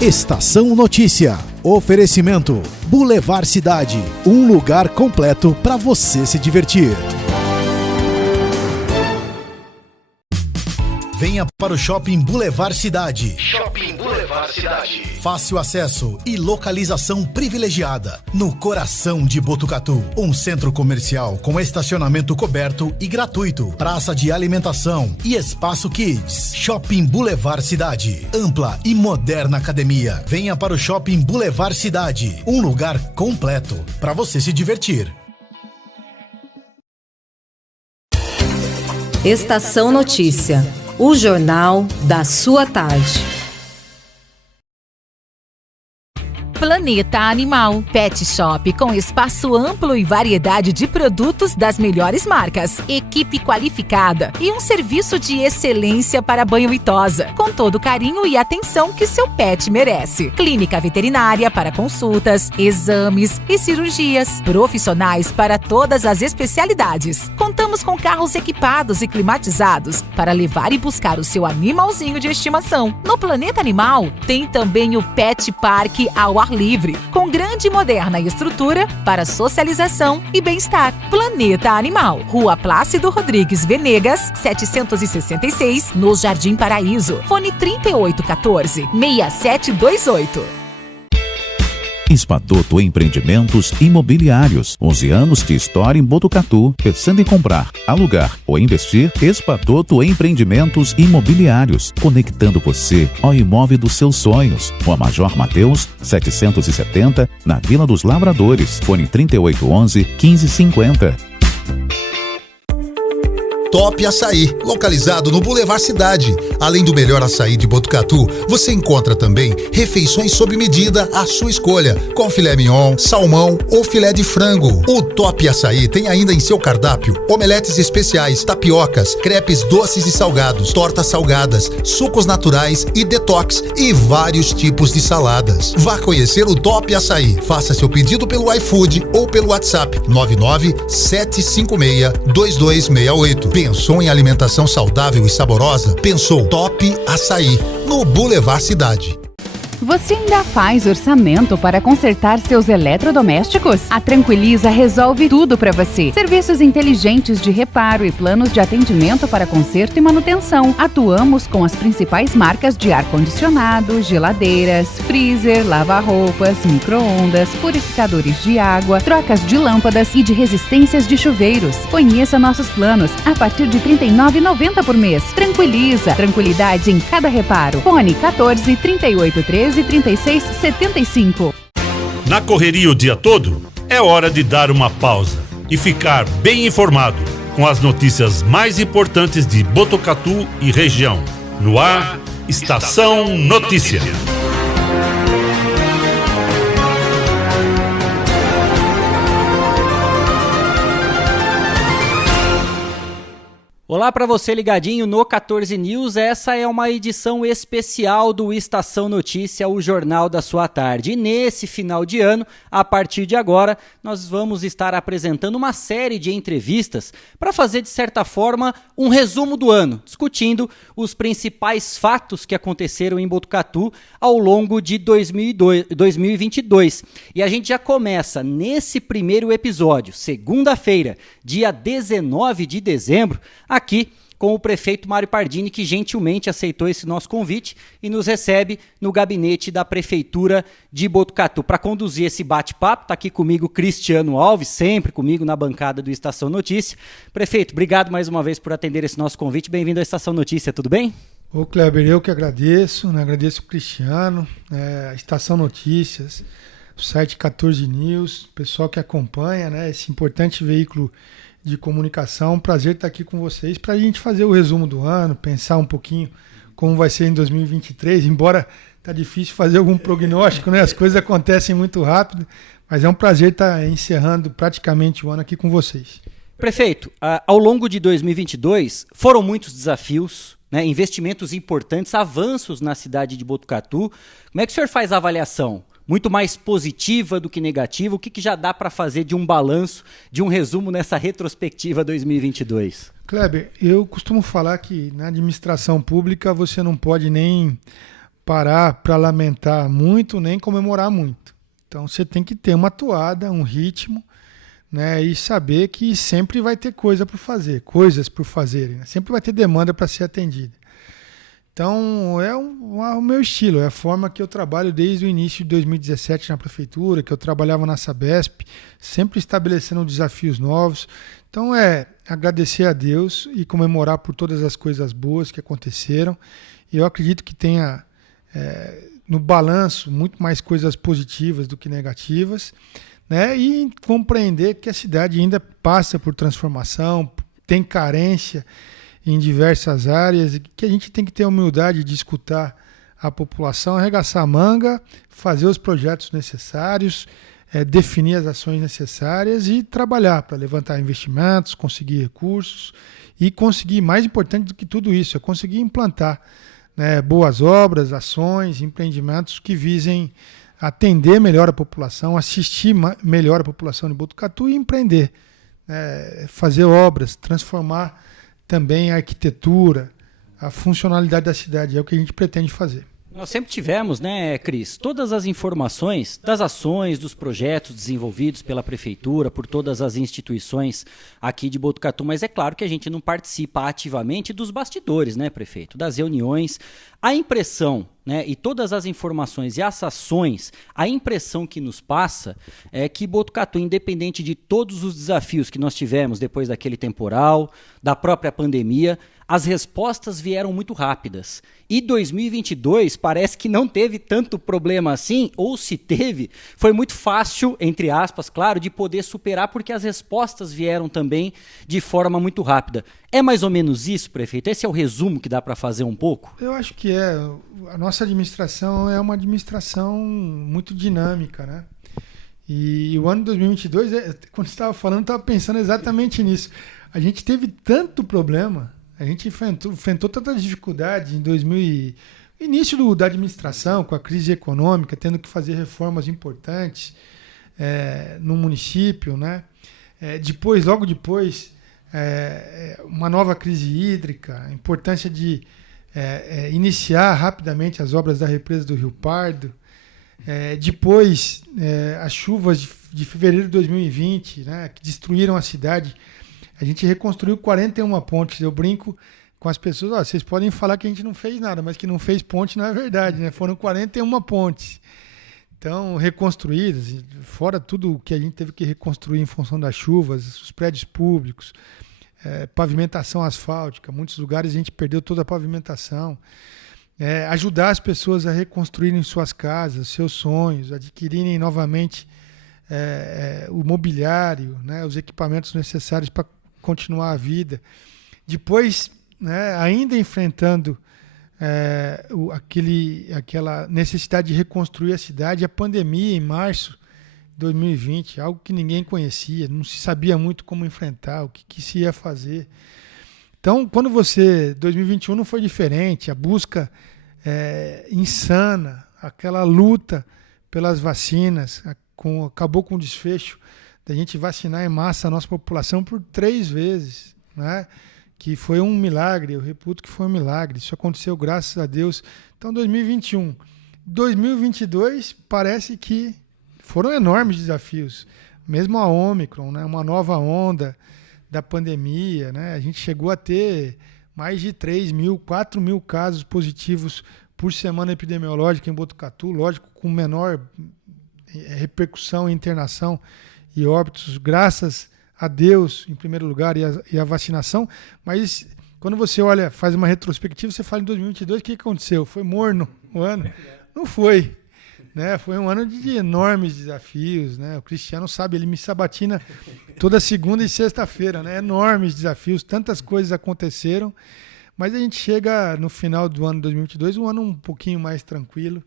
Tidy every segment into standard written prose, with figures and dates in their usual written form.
Estação Notícia. Oferecimento Boulevard Cidade, um lugar completo para você se divertir. Venha para o Shopping Boulevard Cidade. Shopping Boulevard Cidade. Fácil acesso e localização privilegiada. No coração de Botucatu. Um centro comercial com estacionamento coberto e gratuito. Praça de alimentação e espaço kids. Shopping Boulevard Cidade. Ampla e moderna academia. Venha para o Shopping Boulevard Cidade. Um lugar completo para você se divertir. Estação Notícia. O jornal da sua tarde. Planeta Animal, pet shop com espaço amplo e variedade de produtos das melhores marcas, equipe qualificada e um serviço de excelência para banho e tosa, com todo o carinho e atenção que seu pet merece. Clínica veterinária para consultas, exames e cirurgias, profissionais para todas as especialidades. Contamos com carros equipados e climatizados para levar e buscar o seu animalzinho de estimação. No Planeta Animal tem também o Pet Park ao ar livre, com grande e moderna estrutura para socialização e bem-estar. Planeta Animal, Rua Plácido Rodrigues Venegas, 766, no Jardim Paraíso. Fone 3814-6728. Espadoto Empreendimentos Imobiliários. 11 anos de história em Botucatu. Pensando em comprar, alugar ou investir? Espadoto Empreendimentos Imobiliários. Conectando você ao imóvel dos seus sonhos. Rua Major Mateus, 770, na Vila dos Lavradores. Fone 3811-1550. Top Açaí, localizado no Boulevard Cidade. Além do melhor açaí de Botucatu, você encontra também refeições sob medida à sua escolha, com filé mignon, salmão ou filé de frango. O Top Açaí tem ainda em seu cardápio omeletes especiais, tapiocas, crepes doces e salgados, tortas salgadas, sucos naturais e detox e vários tipos de saladas. Vá conhecer o Top Açaí. Faça seu pedido pelo iFood ou pelo WhatsApp 997562268. Pensou em alimentação saudável e saborosa? Pensou Top Açaí, no Boulevard Cidade. Você ainda faz orçamento para consertar seus eletrodomésticos? A Tranquiliza resolve tudo para você. Serviços inteligentes de reparo e planos de atendimento para conserto e manutenção. Atuamos com as principais marcas de ar-condicionado, geladeiras, freezer, lava-roupas, micro-ondas, purificadores de água, trocas de lâmpadas e de resistências de chuveiros. Conheça nossos planos a partir de R$ 39,90 por mês. Tranquiliza, tranquilidade em cada reparo. Fone 14 3813 3675. Na correria o dia todo, é hora de dar uma pausa e ficar bem informado com as notícias mais importantes de Botucatu e região. No ar, Estação Notícia. Olá para você ligadinho no 14 News, essa é uma edição especial do Estação Notícia, o jornal da sua tarde. E nesse final de ano, a partir de agora, nós vamos estar apresentando uma série de entrevistas para fazer, de certa forma, um resumo do ano, discutindo os principais fatos que aconteceram em Botucatu ao longo de 2022. E a gente já começa nesse primeiro episódio, segunda-feira, dia 19 de dezembro, aqui com o prefeito Mário Pardini, que gentilmente aceitou esse nosso convite e nos recebe no gabinete da Prefeitura de Botucatu. Para conduzir esse bate-papo, está aqui comigo Cristiano Alves, sempre comigo na bancada do Estação Notícia. Prefeito, obrigado mais uma vez por atender esse nosso convite. Bem-vindo à Estação Notícia, tudo bem? Ô Kleber, eu que agradeço, agradeço o Cristiano, a Estação Notícias, o site 14 News, o pessoal que acompanha, esse importante veículo de comunicação. Prazer estar aqui com vocês para a gente fazer o resumo do ano, pensar um pouquinho como vai ser em 2023, embora tá difícil fazer algum prognóstico, as coisas acontecem muito rápido, mas é um prazer estar encerrando praticamente o ano aqui com vocês. Prefeito, ao longo de 2022 foram muitos desafios, investimentos importantes, avanços na cidade de Botucatu. Como é que o senhor faz a avaliação? Muito mais positiva do que negativa? O que já dá para fazer de um balanço, de um resumo nessa retrospectiva 2022? Kleber, eu costumo falar que na administração pública você não pode nem parar para lamentar muito, nem comemorar muito. Então você tem que ter uma toada, um ritmo, né, e saber que sempre vai ter coisas por fazer, né? Sempre vai ter demanda para ser atendida. Então é o meu estilo, é a forma que eu trabalho desde o início de 2017 na prefeitura, que eu trabalhava na Sabesp, sempre estabelecendo desafios novos. Então é agradecer a Deus e comemorar por todas as coisas boas que aconteceram. E eu acredito que tenha no balanço muito mais coisas positivas do que negativas, né? E compreender que a cidade ainda passa por transformação, tem carência em diversas áreas, e que a gente tem que ter a humildade de escutar a população, arregaçar a manga, fazer os projetos necessários, definir as ações necessárias e trabalhar para levantar investimentos, conseguir recursos e conseguir, mais importante do que tudo isso, é conseguir implantar, né, boas obras, ações, empreendimentos que visem atender melhor a população, assistir melhor a população de Botucatu e empreender, fazer obras, transformar também a arquitetura, a funcionalidade da cidade, é o que a gente pretende fazer. Nós sempre tivemos, né, Cris, todas as informações das ações, dos projetos desenvolvidos pela prefeitura, por todas as instituições aqui de Botucatu, mas é claro que a gente não participa ativamente dos bastidores, né, prefeito, das reuniões. A impressão, né, e todas as informações e as ações, a impressão que nos passa é que Botucatu, independente de todos os desafios que nós tivemos depois daquele temporal, da própria pandemia, as respostas vieram muito rápidas. E 2022 parece que não teve tanto problema assim, ou se teve, foi muito fácil, entre aspas, claro, de poder superar, porque as respostas vieram também de forma muito rápida. É mais ou menos isso, prefeito? Esse é o resumo que dá para fazer um pouco? Eu acho que a nossa administração é uma administração muito dinâmica, né? E o ano 2022, quando você estava falando, eu estava pensando exatamente nisso. A gente teve tanto problema, a gente enfrentou tantas dificuldades em início da administração, com a crise econômica, tendo que fazer reformas importantes no município, né? Logo depois, uma nova crise hídrica, a importância de iniciar rapidamente as obras da represa do Rio Pardo. Depois, as chuvas de fevereiro de 2020, né, que destruíram a cidade. A gente reconstruiu 41 pontes. Eu brinco com as pessoas, vocês podem falar que a gente não fez nada, mas que não fez ponte não é verdade, né? Foram 41 pontes. Então, reconstruídas, fora tudo que a gente teve que reconstruir em função das chuvas, os prédios públicos, pavimentação asfáltica, muitos lugares a gente perdeu toda a pavimentação. Ajudar as pessoas a reconstruírem suas casas, seus sonhos, adquirirem novamente o mobiliário, né, os equipamentos necessários para continuar a vida. Depois, né, ainda enfrentando aquela necessidade de reconstruir a cidade, a pandemia em março de 2020, algo que ninguém conhecia, não se sabia muito como enfrentar, o que se ia fazer. Então, 2021 não foi diferente, a busca insana, aquela luta pelas vacinas, acabou com o desfecho da gente vacinar em massa a nossa população por 3 vezes, né? Que foi um milagre, eu reputo que foi um milagre, isso aconteceu graças a Deus. Então, 2021. 2022 parece que foram enormes desafios, mesmo a Ômicron, né? Uma nova onda da pandemia, né? A gente chegou a ter mais de 4 mil casos positivos por semana epidemiológica em Botucatu, lógico, com menor repercussão em internação e óbitos, graças a Deus, em primeiro lugar, e a vacinação. Mas quando você olha, faz uma retrospectiva, você fala em 2022, o que aconteceu? Foi morno o ano? Não foi. Né? Foi um ano de enormes desafios, né? O Cristiano sabe, ele me sabatina toda segunda e sexta-feira, né? Enormes desafios, tantas coisas aconteceram, mas a gente chega no final do ano 2022, um ano um pouquinho mais tranquilo,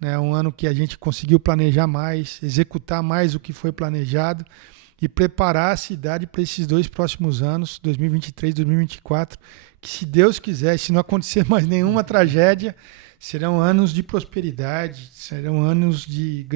né? Um ano que a gente conseguiu planejar mais, executar mais o que foi planejado e preparar a cidade para esses 2 próximos anos, 2023 e 2024, que se Deus quiser, se não acontecer mais nenhuma tragédia, serão anos de prosperidade, serão anos de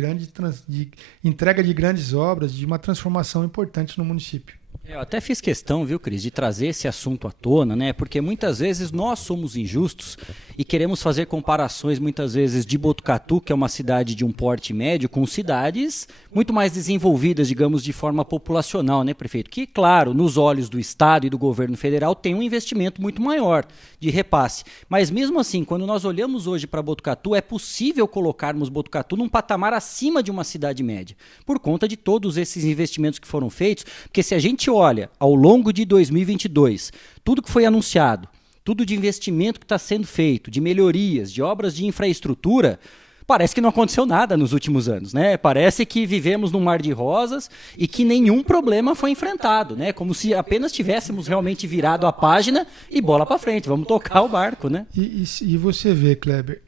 entrega de grandes obras, de uma transformação importante no município. Eu até fiz questão, viu, Cris, de trazer esse assunto à tona, né? Porque muitas vezes nós somos injustos e queremos fazer comparações muitas vezes de Botucatu, que é uma cidade de um porte médio, com cidades muito mais desenvolvidas, digamos, de forma populacional, né, prefeito? Que, claro, nos olhos do Estado e do governo federal tem um investimento muito maior de repasse. Mas mesmo assim, quando nós olhamos hoje para Botucatu, é possível colocarmos Botucatu num patamar acima de uma cidade média, por conta de todos esses investimentos que foram feitos, porque se a gente olha ao longo de 2022, tudo que foi anunciado, tudo de investimento que está sendo feito, de melhorias, de obras de infraestrutura, parece que não aconteceu nada nos últimos anos, né? Parece que vivemos num mar de rosas e que nenhum problema foi enfrentado, né? Como se apenas tivéssemos realmente virado a página e bola para frente, vamos tocar o barco, né? E você vê, Kleber,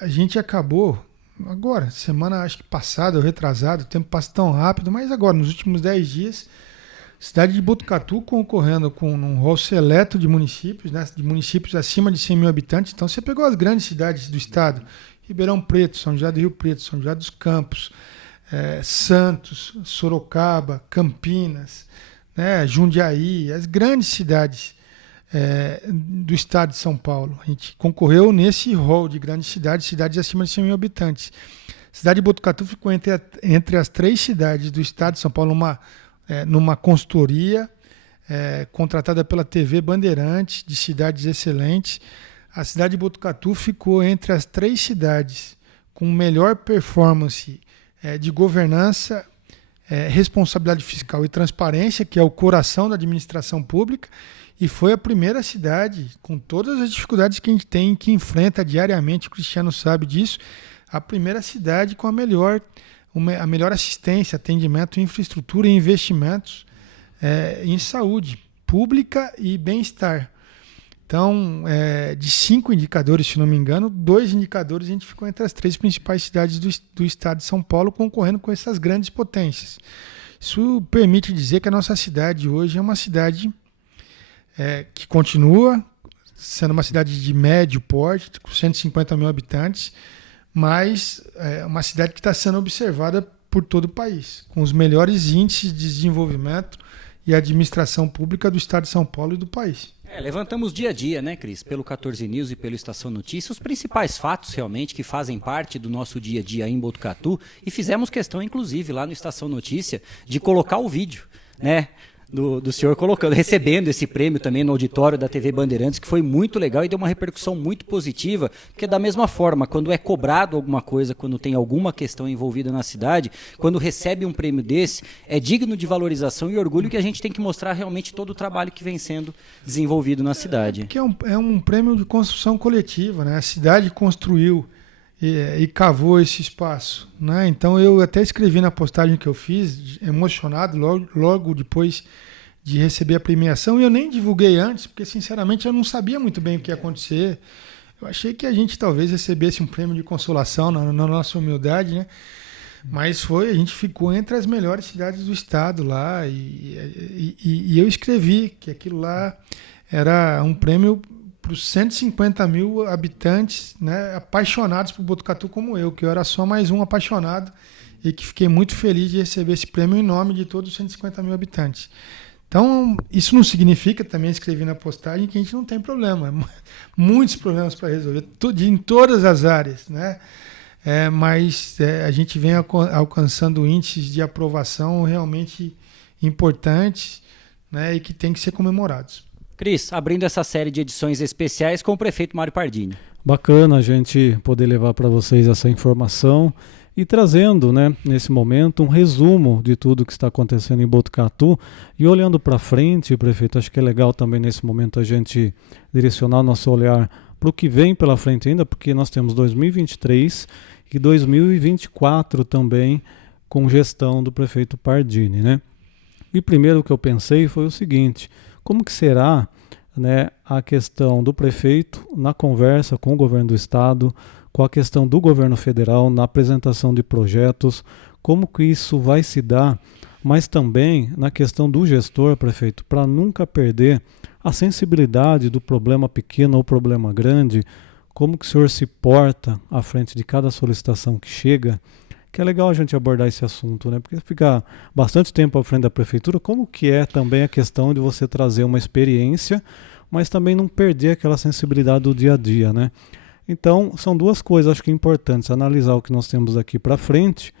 a gente acabou, agora, semana acho que passada ou retrasada, o tempo passa tão rápido, mas agora, nos últimos 10 dias, a cidade de Botucatu concorrendo com um rol seleto de municípios, né? De municípios acima de 100 mil habitantes. Então você pegou as grandes cidades do estado, Ribeirão Preto, São José do Rio Preto, São José dos Campos, Santos, Sorocaba, Campinas, né, Jundiaí, as grandes cidades do estado de São Paulo. A gente concorreu nesse rol de grandes cidades, cidades acima de 100 mil habitantes. A cidade de Botucatu ficou entre as 3 cidades do estado de São Paulo, numa consultoria contratada pela TV Bandeirantes, de cidades excelentes. A cidade de Botucatu ficou entre as 3 cidades com melhor performance de governança, responsabilidade fiscal e transparência, que é o coração da administração pública, e foi a primeira cidade, com todas as dificuldades que a gente tem, que enfrenta diariamente, o Cristiano sabe disso, a primeira cidade com a melhor assistência, atendimento, infraestrutura e investimentos em saúde pública e bem-estar. Então, de 5 indicadores, se não me engano, 2 indicadores a gente ficou entre as 3 principais cidades do estado de São Paulo, concorrendo com essas grandes potências. Isso permite dizer que a nossa cidade hoje é uma cidade que continua sendo uma cidade de médio porte, com 150 mil habitantes, mas uma cidade que está sendo observada por todo o país, com os melhores índices de desenvolvimento e administração pública do estado de São Paulo e do país. Levantamos dia a dia, né, Cris, pelo 14 News e pelo Estação Notícia, os principais fatos realmente que fazem parte do nosso dia a dia em Botucatu, e fizemos questão, inclusive, lá no Estação Notícia, de colocar o vídeo, né, do senhor recebendo esse prêmio também no auditório da TV Bandeirantes, que foi muito legal e deu uma repercussão muito positiva, porque da mesma forma, quando é cobrado alguma coisa, quando tem alguma questão envolvida na cidade, quando recebe um prêmio desse, é digno de valorização e orgulho, que a gente tem que mostrar realmente todo o trabalho que vem sendo desenvolvido na cidade. Porque é um prêmio de construção coletiva, né? A cidade construiu e cavou esse espaço, né? Então eu até escrevi na postagem que eu fiz, emocionado, logo depois de receber a premiação, e eu nem divulguei antes, porque sinceramente eu não sabia muito bem o que ia acontecer. Eu achei que a gente talvez recebesse um prêmio de consolação na nossa humildade, né? Mas a gente ficou entre as melhores cidades do estado lá, e eu escrevi que aquilo lá era um prêmio para os 150 mil habitantes, né, apaixonados por Botucatu como eu, que eu era só mais um apaixonado, e que fiquei muito feliz de receber esse prêmio em nome de todos os 150 mil habitantes. Então, isso não significa, também escrevi na postagem, que a gente não tem problema. Muitos problemas para resolver, em todas as áreas, né? Mas a gente vem alcançando índices de aprovação realmente importantes, né, e que tem que ser comemorados. Cris, abrindo essa série de edições especiais com o prefeito Mário Pardini. Bacana a gente poder levar para vocês essa informação e trazendo, né, nesse momento, um resumo de tudo que está acontecendo em Botucatu. E olhando para frente, prefeito, acho que é legal também nesse momento a gente direcionar o nosso olhar para o que vem pela frente ainda, porque nós temos 2023 e 2024 também com gestão do prefeito Pardini, né? E primeiro o que eu pensei foi o seguinte: como que será, né, a questão do prefeito na conversa com o governo do estado, com a questão do governo federal, na apresentação de projetos, como que isso vai se dar, mas também na questão do gestor, prefeito, para nunca perder a sensibilidade do problema pequeno ou problema grande, como que o senhor se porta à frente de cada solicitação que chega, que é legal a gente abordar esse assunto, né? Porque ficar bastante tempo à frente da prefeitura, como que é também a questão de você trazer uma experiência, mas também não perder aquela sensibilidade do dia a dia, né? Então, são duas coisas, acho que importantes, analisar o que nós temos aqui para frente,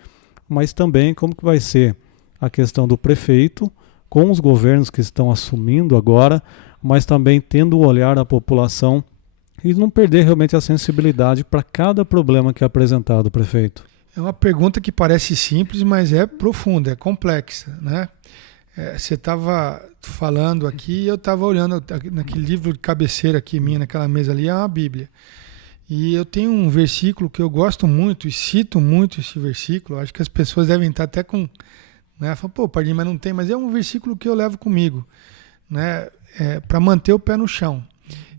mas também como que vai ser a questão do prefeito, com os governos que estão assumindo agora, mas também tendo o olhar da população e não perder realmente a sensibilidade para cada problema que é apresentado, prefeito. É uma pergunta que parece simples, mas é profunda, é complexa, né? Você estava falando aqui e eu estava olhando naquele livro de cabeceira aqui minha, naquela mesa ali, é uma Bíblia. E eu tenho um versículo que eu gosto muito e cito muito esse versículo. Acho que as pessoas devem estar até com... né? Falam, pô, Pardinho, mas não tem. Mas é um versículo que eu levo comigo, né? Para manter o pé no chão.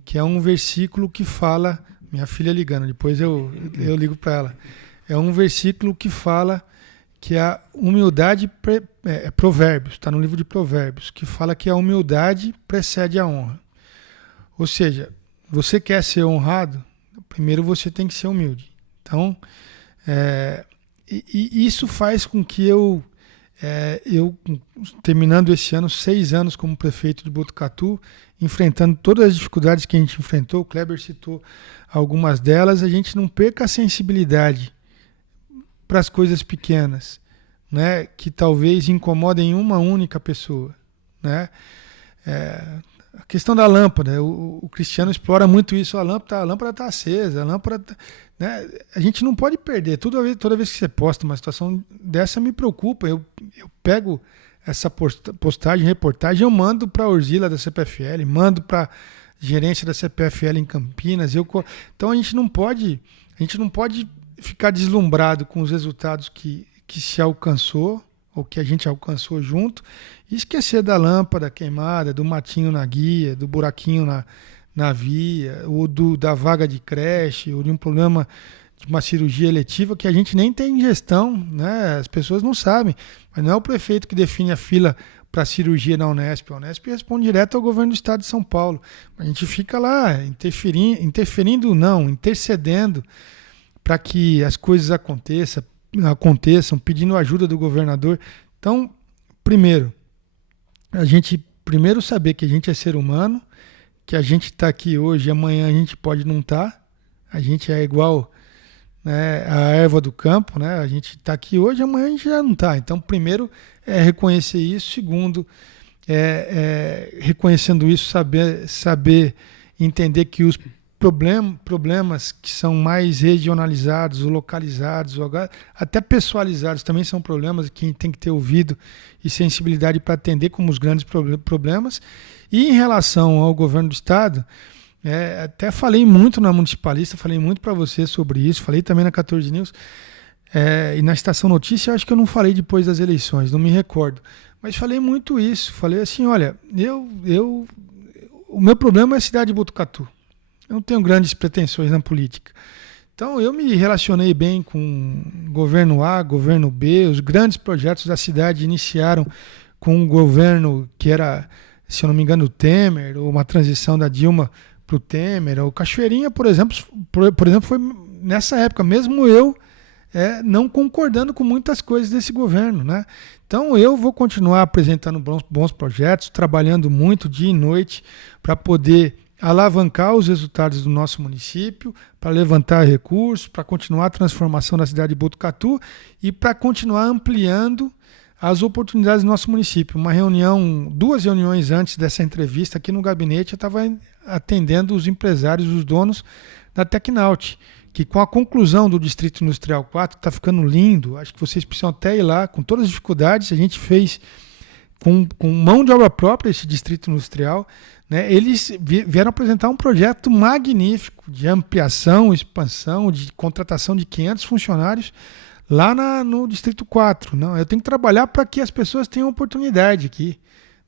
Que é um versículo que fala... Minha filha ligando, depois eu ligo para ela. É um versículo que fala que a humildade... Provérbios, está no livro de Provérbios, que fala que a humildade precede a honra. Ou seja, você quer ser honrado... Primeiro você tem que ser humilde. Então, isso faz com que eu, terminando esse ano, 6 anos como prefeito de Botucatu, enfrentando todas as dificuldades que a gente enfrentou, o Kleber citou algumas delas, a gente não perca a sensibilidade para as coisas pequenas, né, que talvez incomodem uma única pessoa, né? A questão da lâmpada, o Cristiano explora muito isso, a lâmpada está acesa, né? A gente não pode perder, toda vez que você posta uma situação dessa me preocupa, eu pego essa postagem, reportagem, eu mando para a Urzila da CPFL, mando para a gerência da CPFL em Campinas, então a gente não pode ficar deslumbrado com os resultados que se alcançou, ou que a gente alcançou junto, e esquecer da lâmpada queimada, do matinho na guia, do buraquinho na via, ou da vaga de creche, ou de um problema de uma cirurgia eletiva que a gente nem tem gestão, né? As pessoas não sabem, mas não é o prefeito que define a fila para cirurgia na Unesp. A Unesp responde direto ao governo do estado de São Paulo. A gente fica lá intercedendo para que as coisas aconteçam, pedindo ajuda do governador. Então, a gente saber que a gente é ser humano, que a gente está aqui hoje, amanhã a gente pode não estar, a gente é igual, né, a erva do campo, né? A gente está aqui hoje, amanhã a gente já não está. Então, primeiro é reconhecer isso, segundo reconhecendo isso, saber entender que os problemas que são mais regionalizados, ou localizados, ou até pessoalizados, também são problemas que tem que ter ouvido e sensibilidade para atender como os grandes problemas. E em relação ao governo do estado, até falei muito na Municipalista, falei muito para você sobre isso, falei também na 14 News, e na Estação Notícia, acho que eu não falei depois das eleições, não me recordo, mas falei muito isso, falei assim, olha, o meu problema é a cidade de Botucatu. Eu não tenho grandes pretensões na política. Então, eu me relacionei bem com governo A, governo B. Os grandes projetos da cidade iniciaram com um governo que era, se eu não me engano, o Temer, ou uma transição da Dilma para o Temer. O Cachoeirinha, por exemplo, foi nessa época, mesmo eu não concordando com muitas coisas desse governo, né? Então, eu vou continuar apresentando bons projetos, trabalhando muito dia e noite para poder alavancar os resultados do nosso município, para levantar recursos, para continuar a transformação da cidade de Botucatu e para continuar ampliando as oportunidades do nosso município. 2 reuniões antes dessa entrevista aqui no gabinete, eu estava atendendo os empresários, os donos da Tecnaut, que com a conclusão do Distrito Industrial 4, que está ficando lindo, acho que vocês precisam até ir lá, com todas as dificuldades, a gente fez com mão de obra própria esse Distrito Industrial, né? Eles vieram apresentar um projeto magnífico de ampliação, expansão, de contratação de 500 funcionários lá no Distrito 4. Não, eu tenho que trabalhar para que as pessoas tenham oportunidade aqui,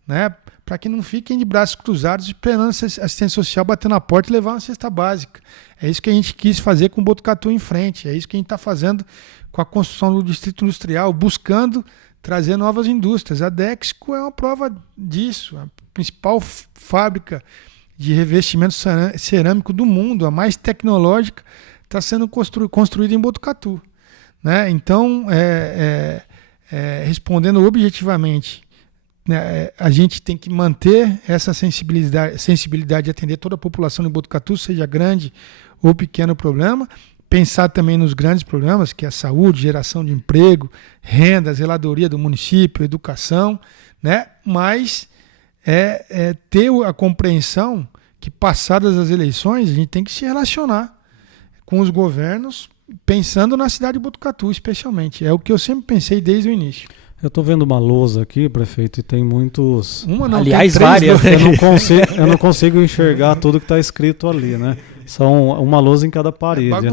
né? Para que não fiquem de braços cruzados esperando a assistência social bater na porta e levar uma cesta básica. É isso que a gente quis fazer com o Botucatu em frente, é isso que a gente está fazendo com a construção do Distrito Industrial, buscando trazer novas indústrias. A Dexco é uma prova disso, a principal fábrica de revestimento cerâmico do mundo, a mais tecnológica, está sendo construída em Botucatu, né? Então, respondendo objetivamente, a gente tem que manter essa sensibilidade de atender toda a população de Botucatu, seja grande ou pequeno problema, pensar também nos grandes problemas, que é a saúde, geração de emprego, renda, zeladoria do município, educação, né? Mas ter a compreensão que, passadas as eleições, a gente tem que se relacionar com os governos, pensando na cidade de Botucatu, especialmente. É o que eu sempre pensei desde o início. Eu estou vendo uma lousa aqui, prefeito, e tem muitos... Aliás, várias. Eu não consigo enxergar tudo que está escrito ali, né? São uma lousa em cada parede, né?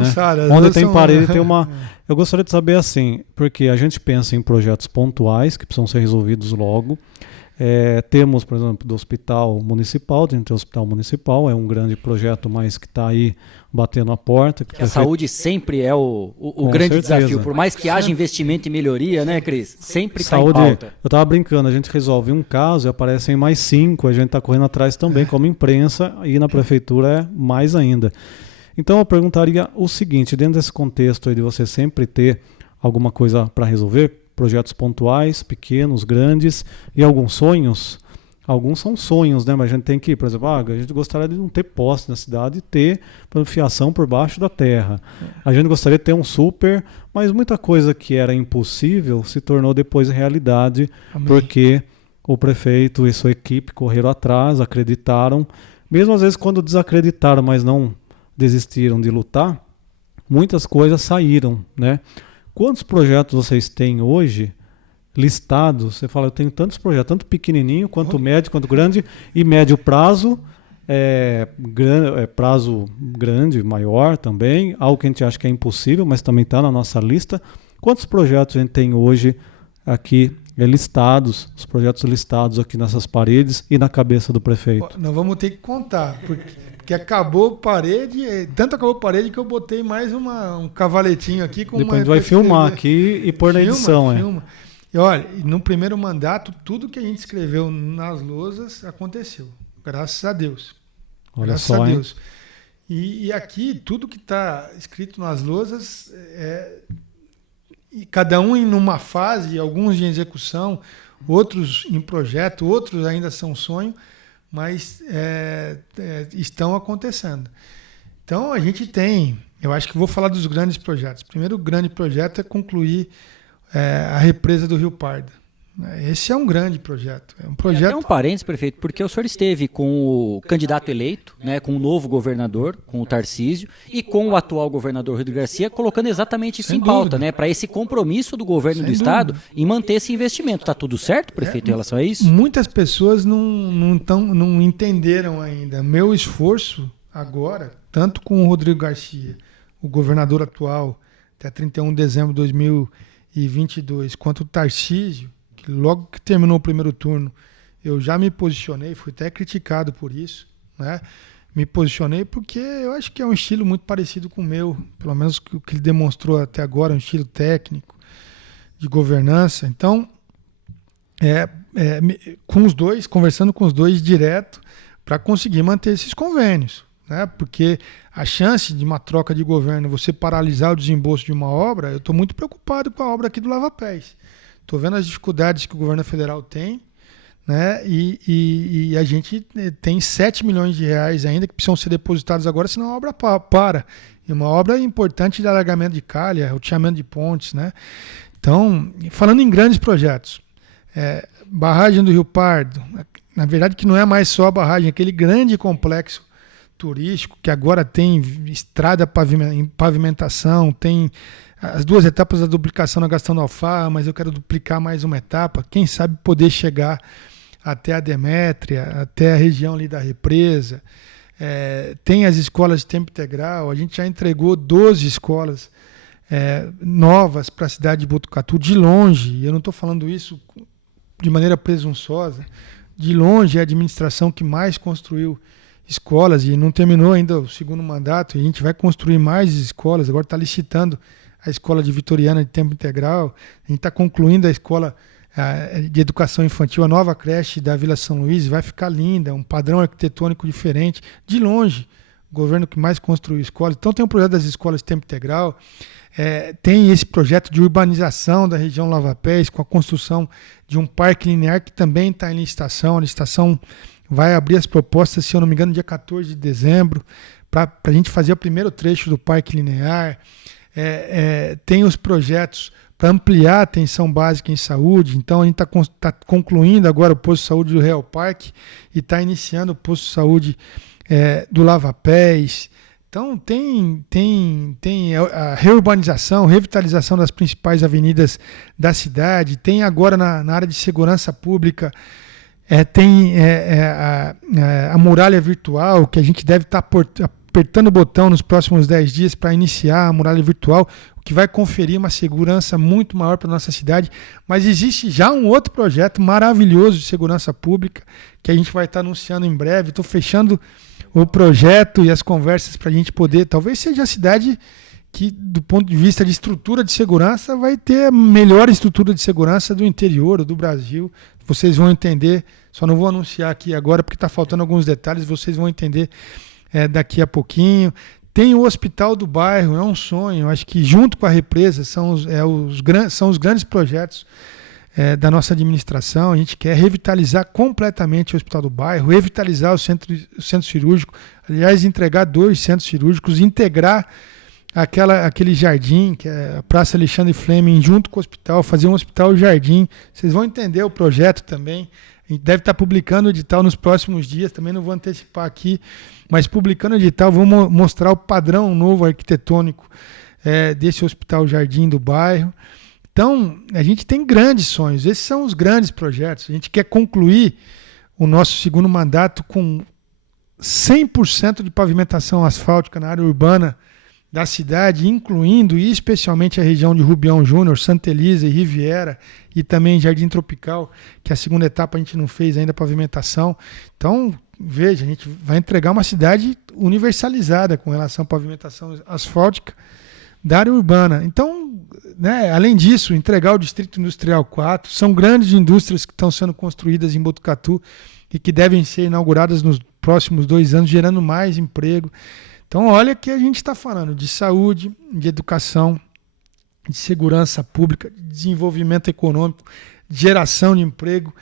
Onde tem parede tem uma... Eu gostaria de saber assim, porque a gente pensa em projetos pontuais que precisam ser resolvidos logo. Temos, por exemplo, do Hospital Municipal, dentro do Hospital Municipal, é um grande projeto, mas que está aí batendo a porta. A saúde sempre é o grande desafio, por mais que haja investimento e melhoria, né, Cris? Sempre está em pauta. Eu estava brincando, a gente resolve um caso e aparecem mais 5, a gente está correndo atrás também como imprensa e na prefeitura é mais ainda. Então eu perguntaria o seguinte, dentro desse contexto aí de você sempre ter alguma coisa para resolver, projetos pontuais, pequenos, grandes e alguns sonhos. Alguns são sonhos, né? Mas a gente tem que, por exemplo, a gente gostaria de não ter poste na cidade e ter fiação por baixo da terra. A gente gostaria de ter um super, mas muita coisa que era impossível se tornou depois realidade. Amém. Porque o prefeito e sua equipe correram atrás, acreditaram. Mesmo às vezes quando desacreditaram, mas não desistiram de lutar, muitas coisas saíram, né? Quantos projetos vocês têm hoje listados? Você fala, eu tenho tantos projetos, tanto pequenininho, quanto médio, quanto grande, e médio prazo, prazo grande, maior também, algo que a gente acha que é impossível, mas também está na nossa lista. Quantos projetos a gente tem hoje aqui listados, os projetos listados aqui nessas paredes e na cabeça do prefeito? Nós vamos ter que contar, porque acabou parede, tanto acabou parede que eu botei mais um cavaletinho aqui. Depois a gente vai filmar aqui e pôr na edição. Filma. E olha, no primeiro mandato, tudo que a gente escreveu nas lousas aconteceu, graças a Deus. Olha graças só, a Deus. E aqui, tudo que está escrito nas lousas, e cada um em uma fase, alguns em execução, outros em projeto, outros ainda são sonho, mas estão acontecendo. Então a gente eu acho que vou falar dos grandes projetos. Primeiro, o grande projeto é concluir a represa do Rio Pardo. Esse é um grande projeto. É um projeto. É um parênteses, prefeito, porque o senhor esteve com o candidato eleito, né, com o novo governador, com o Tarcísio, e com o atual governador Rodrigo Garcia, colocando exatamente isso em pauta, né, para esse compromisso do governo do Estado em manter esse investimento. Está tudo certo, prefeito, em relação a isso? Muitas pessoas não entenderam ainda. Meu esforço agora, tanto com o Rodrigo Garcia, o governador atual, até 31 de dezembro de 2022, quanto o Tarcísio, que logo que terminou o primeiro turno, eu já me posicionei, fui até criticado por isso, né? Me posicionei porque eu acho que é um estilo muito parecido com o meu, pelo menos o que ele demonstrou até agora, um estilo técnico, de governança. Então, com os dois, conversando com os dois direto, para conseguir manter esses convênios, né? Porque a chance de uma troca de governo, você paralisar o desembolso de uma obra, eu estou muito preocupado com a obra aqui do Lava Pés. Estou vendo as dificuldades que o governo federal tem, né? E a gente tem 7 milhões de reais ainda que precisam ser depositados agora, senão a obra para. E uma obra importante de alargamento de calha, roteamento de pontes, né? Então, falando em grandes projetos, barragem do Rio Pardo, na verdade que não é mais só a barragem, aquele grande complexo turístico que agora tem estrada em pavimentação, tem as 2 etapas da duplicação na Gastão do Alfar, mas eu quero duplicar mais uma etapa, quem sabe poder chegar até a Demétria, até a região ali da represa. Tem as escolas de tempo integral, a gente já entregou 12 escolas novas para a cidade de Botucatu, de longe, e eu não estou falando isso de maneira presunçosa, de longe é a administração que mais construiu escolas e não terminou ainda o segundo mandato, e a gente vai construir mais escolas, agora está licitando a escola de Vitoriana de tempo integral, a gente está concluindo a escola de educação infantil, a nova creche da Vila São Luís, vai ficar linda, um padrão arquitetônico diferente, de longe, o governo que mais construiu escolas. Então tem o projeto das escolas de tempo integral, tem esse projeto de urbanização da região Lava Pés, com a construção de um parque linear que também está em licitação. A licitação vai abrir as propostas, se eu não me engano, dia 14 de dezembro, para a gente fazer o primeiro trecho do parque linear. Tem os projetos para ampliar a atenção básica em saúde. Então a gente está concluindo agora o posto de saúde do Real Parque e está iniciando o posto de saúde do Lava Pés. Então tem a reurbanização, revitalização das principais avenidas da cidade. Tem agora na área de segurança pública, tem a muralha virtual, que a gente deve estar apertando o botão nos próximos 10 dias para iniciar a muralha virtual, o que vai conferir uma segurança muito maior para a nossa cidade. Mas existe já um outro projeto maravilhoso de segurança pública que a gente vai estar anunciando em breve. Estou fechando o projeto e as conversas para a gente poder, talvez seja a cidade que, do ponto de vista de estrutura de segurança, vai ter a melhor estrutura de segurança do interior, do Brasil. Vocês vão entender, só não vou anunciar aqui agora porque está faltando alguns detalhes, vocês vão entender daqui a pouquinho. Tem o Hospital do Bairro, é um sonho, acho que junto com a Represa são os grandes projetos da nossa administração. A gente quer revitalizar completamente o Hospital do Bairro, revitalizar o centro cirúrgico, aliás, entregar 2 centros cirúrgicos, integrar aquele jardim, que é a Praça Alexandre Fleming, junto com o hospital, fazer um hospital-jardim. Vocês vão entender o projeto também. A gente deve estar publicando o edital nos próximos dias, também não vou antecipar aqui, mas publicando o edital, vamos mostrar o padrão novo arquitetônico desse hospital-jardim do bairro. Então, a gente tem grandes sonhos, esses são os grandes projetos. A gente quer concluir o nosso segundo mandato com 100% de pavimentação asfáltica na área urbana da cidade, incluindo e especialmente a região de Rubião Júnior, Santa Elisa e Riviera, e também Jardim Tropical, que a segunda etapa a gente não fez ainda a pavimentação. Então, veja, a gente vai entregar uma cidade universalizada com relação à pavimentação asfáltica da área urbana. Então, além disso, entregar o Distrito Industrial 4, são grandes indústrias que estão sendo construídas em Botucatu e que devem ser inauguradas nos próximos 2 anos, gerando mais emprego. Então, olha que a gente está falando de saúde, de educação, de segurança pública, de desenvolvimento econômico, de geração de emprego.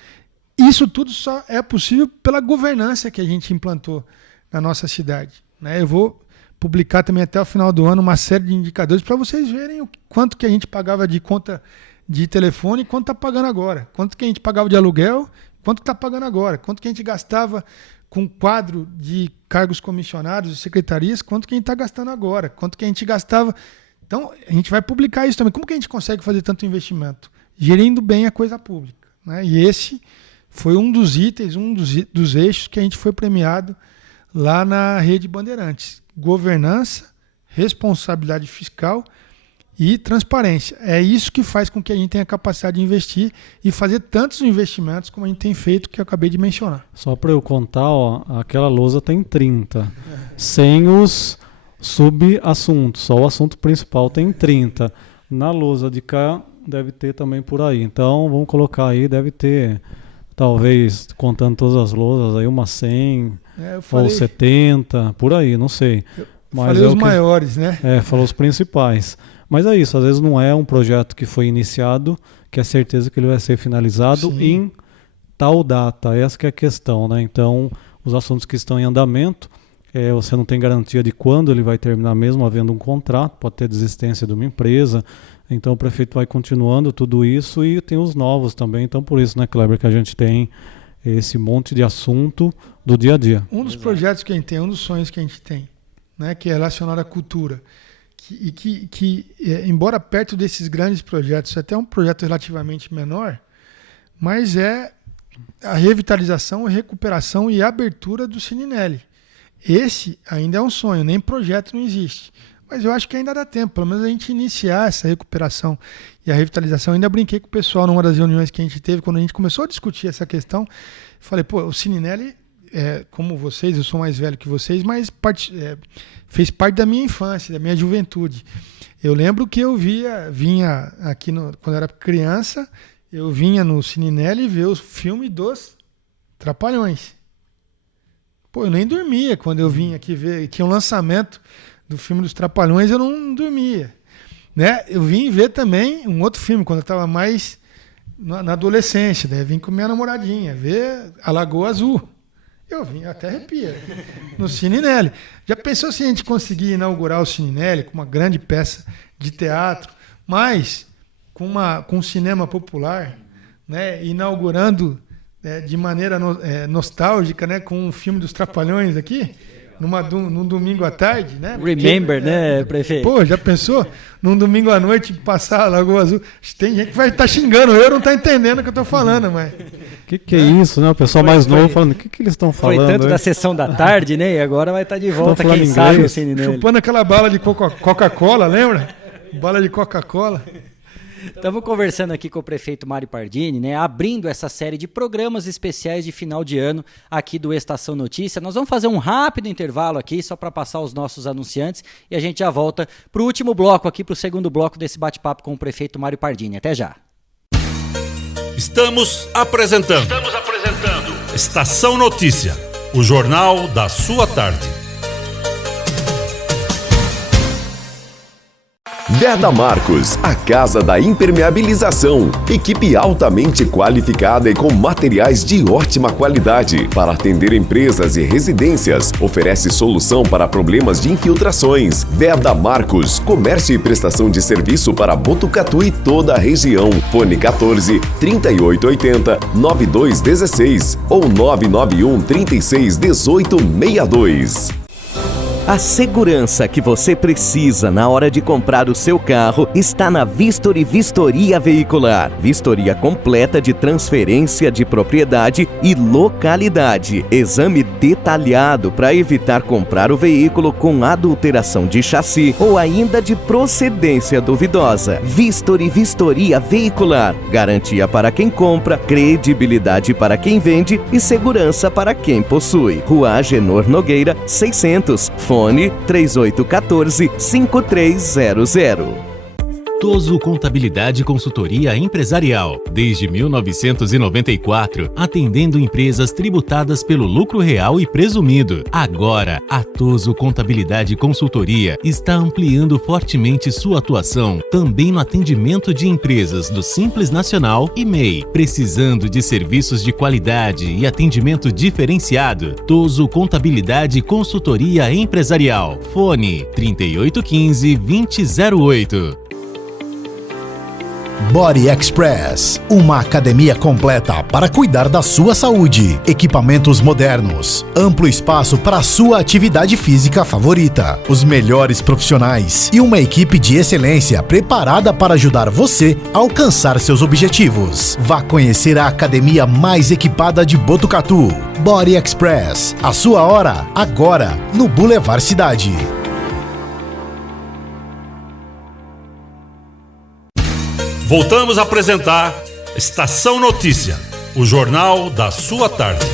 Isso tudo só é possível pela governança que a gente implantou na nossa cidade. Eu vou publicar também até o final do ano uma série de indicadores para vocês verem o quanto que a gente pagava de conta de telefone e quanto está pagando agora. Quanto que a gente pagava de aluguel, quanto está pagando agora. Quanto que a gente gastava com quadro de cargos comissionados e secretarias, quanto que a gente está gastando agora. Quanto que a gente gastava. Então, a gente vai publicar isso também. Como que a gente consegue fazer tanto investimento? Gerindo bem a coisa pública. E esse foi um dos itens, dos eixos que a gente foi premiado lá na Rede Bandeirantes. Governança, responsabilidade fiscal e transparência. É isso que faz com que a gente tenha a capacidade de investir e fazer tantos investimentos como a gente tem feito, que eu acabei de mencionar. Só para eu contar, aquela lousa tem 30, sem os subassuntos, só o assunto principal tem 30. Na lousa de cá deve ter também por aí. Então vamos colocar aí, deve ter, talvez, contando todas as lousas, aí umas 100 ou 70, por aí, não sei. Mas falei os maiores, né? Falou os principais. Mas é isso, às vezes não é um projeto que foi iniciado, que é certeza que ele vai ser finalizado em tal data. Essa que é a questão, né? Então, os assuntos que estão em andamento, você não tem garantia de quando ele vai terminar mesmo, havendo um contrato, pode ter desistência de uma empresa. Então, o prefeito vai continuando tudo isso e tem os novos também. Então, por isso, né, Kleber, que a gente tem esse monte de assunto do dia a dia. Um dos projetos que a gente tem, um dos sonhos que a gente tem, né, que é relacionado à cultura, embora perto desses grandes projetos, até um projeto relativamente menor, mas é a revitalização, a recuperação e a abertura do Cininelli. Esse ainda é um sonho, nem projeto não existe. Mas eu acho que ainda dá tempo, pelo menos a gente iniciar essa recuperação e a revitalização. Eu ainda brinquei com o pessoal numa das reuniões que a gente teve, quando a gente começou a discutir essa questão. Falei, o Cininelli, como vocês, eu sou mais velho que vocês, mas fez parte da minha infância, da minha juventude. Eu lembro que eu vinha aqui, quando eu era criança, eu vinha no Cininelli ver o filme dos Trapalhões. eu nem dormia quando eu vim aqui ver. Tinha um lançamento do filme dos Trapalhões, eu não dormia. Né? Eu vim ver também um outro filme, quando eu estava mais na adolescência. Daí eu vim com minha namoradinha, ver A Lagoa Azul. Eu vim, até arrepia, no Cine Nelly. Já pensou se a gente conseguir inaugurar o Cine Nelly com uma grande peça de teatro, mas com um cinema popular, né, inaugurando de maneira nostálgica, né, com um filme dos Trapalhões aqui, num domingo à tarde, né? Remember, né, prefeito? Pô, já pensou? Num domingo à noite passar a Lagoa Azul? Tem gente que vai estar xingando, eu não tá entendendo o que eu tô falando, mas... Que é isso, né? O pessoal mais novo falando, o que eles estão falando? Foi tanto da sessão da tarde, né? E agora vai estar de volta, quem sabe, o Cine Nelly. Chupando aquela bala de Coca-Cola, lembra? Bala de Coca-Cola. Estamos conversando aqui com o prefeito Mário Pardini, né, abrindo essa série de programas especiais de final de ano aqui do Estação Notícia. Nós vamos fazer um rápido intervalo aqui, só para passar os nossos anunciantes, e a gente já volta para o último bloco aqui, para o segundo bloco desse bate-papo com o prefeito Mário Pardini. Até já. Estamos apresentando Estação Notícia, o jornal da sua tarde. Verda Marcos, a casa da impermeabilização. Equipe altamente qualificada e com materiais de ótima qualidade para atender empresas e residências. Oferece solução para problemas de infiltrações. Verda Marcos, comércio e prestação de serviço para Botucatu e toda a região. Fone 14 3880 9216 ou 991 36 18 62. A segurança que você precisa na hora de comprar o seu carro está na Vistory Vistoria Veicular. Vistoria completa de transferência de propriedade e localidade. Exame detalhado para evitar comprar o veículo com adulteração de chassi ou ainda de procedência duvidosa. Vistory Vistoria Veicular. Garantia para quem compra, credibilidade para quem vende e segurança para quem possui. Rua Agenor Nogueira, 600. Fone 3814-5300. Toso Contabilidade e Consultoria Empresarial. Desde 1994, atendendo empresas tributadas pelo lucro real e presumido. Agora, a Toso Contabilidade e Consultoria está ampliando fortemente sua atuação também no atendimento de empresas do Simples Nacional e MEI. Precisando de serviços de qualidade e atendimento diferenciado? Toso Contabilidade e Consultoria Empresarial. Fone 3815-2008. Body Express, uma academia completa para cuidar da sua saúde. Equipamentos modernos, amplo espaço para a sua atividade física favorita, os melhores profissionais e uma equipe de excelência preparada para ajudar você a alcançar seus objetivos. Vá conhecer a academia mais equipada de Botucatu. Body Express, a sua hora, agora, no Boulevard Cidade. Voltamos a apresentar Estação Notícia, o jornal da sua tarde.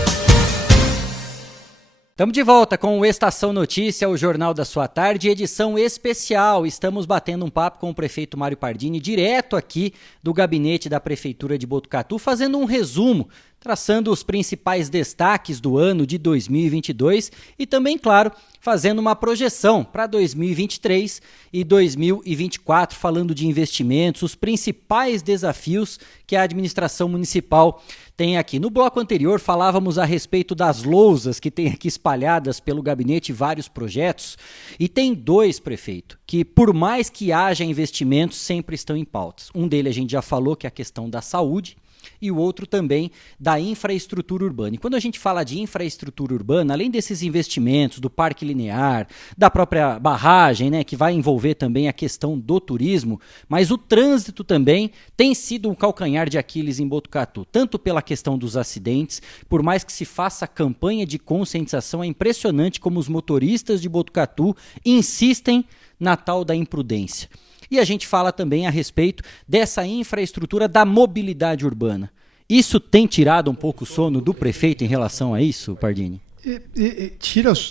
Estamos de volta com o Estação Notícia, o jornal da sua tarde, edição especial. Estamos batendo um papo com o prefeito Mário Pardini, direto aqui do gabinete da Prefeitura de Botucatu, fazendo um resumo, traçando os principais destaques do ano de 2022 e também, claro, fazendo uma projeção para 2023 e 2024, falando de investimentos, os principais desafios que a administração municipal tem aqui. No bloco anterior falávamos a respeito das lousas que tem aqui espalhadas pelo gabinete, vários projetos, e tem dois, prefeito, que por mais que haja investimentos, sempre estão em pautas. Um deles a gente já falou, que é a questão da saúde, e o outro também da infraestrutura urbana. E quando a gente fala de infraestrutura urbana, além desses investimentos do parque linear, da própria barragem, né, que vai envolver também a questão do turismo, mas o trânsito também tem sido um calcanhar de Aquiles em Botucatu, tanto pela questão dos acidentes, por mais que se faça campanha de conscientização, é impressionante como os motoristas de Botucatu insistem na tal da imprudência. E a gente fala também a respeito dessa infraestrutura da mobilidade urbana. Isso tem tirado um pouco o sono do prefeito em relação a isso, Pardini?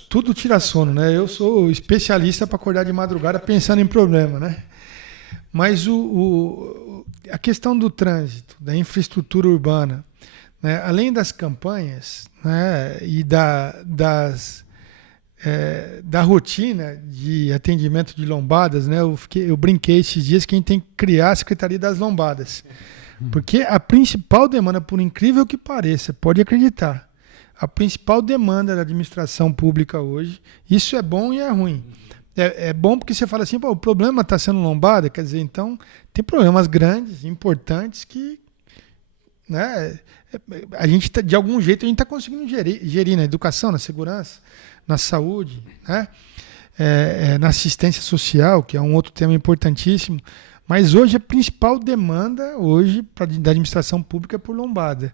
Tudo tira sono, né? Eu sou especialista para acordar de madrugada pensando em problema, né? Mas a questão do trânsito, da infraestrutura urbana, né, além das campanhas, né, e da rotina de atendimento de lombadas, né, eu brinquei esses dias que a gente tem que criar a Secretaria das Lombadas. Porque a principal demanda, por incrível que pareça, pode acreditar, a principal demanda da administração pública hoje, isso é bom e é ruim. É bom porque você fala assim, o problema está sendo lombada, quer dizer, então tem problemas grandes, importantes que, né, a gente de algum jeito a gente está conseguindo gerir na educação, na segurança, na saúde, né, na assistência social, que é um outro tema importantíssimo. Mas hoje a principal demanda hoje da administração pública é por lombada.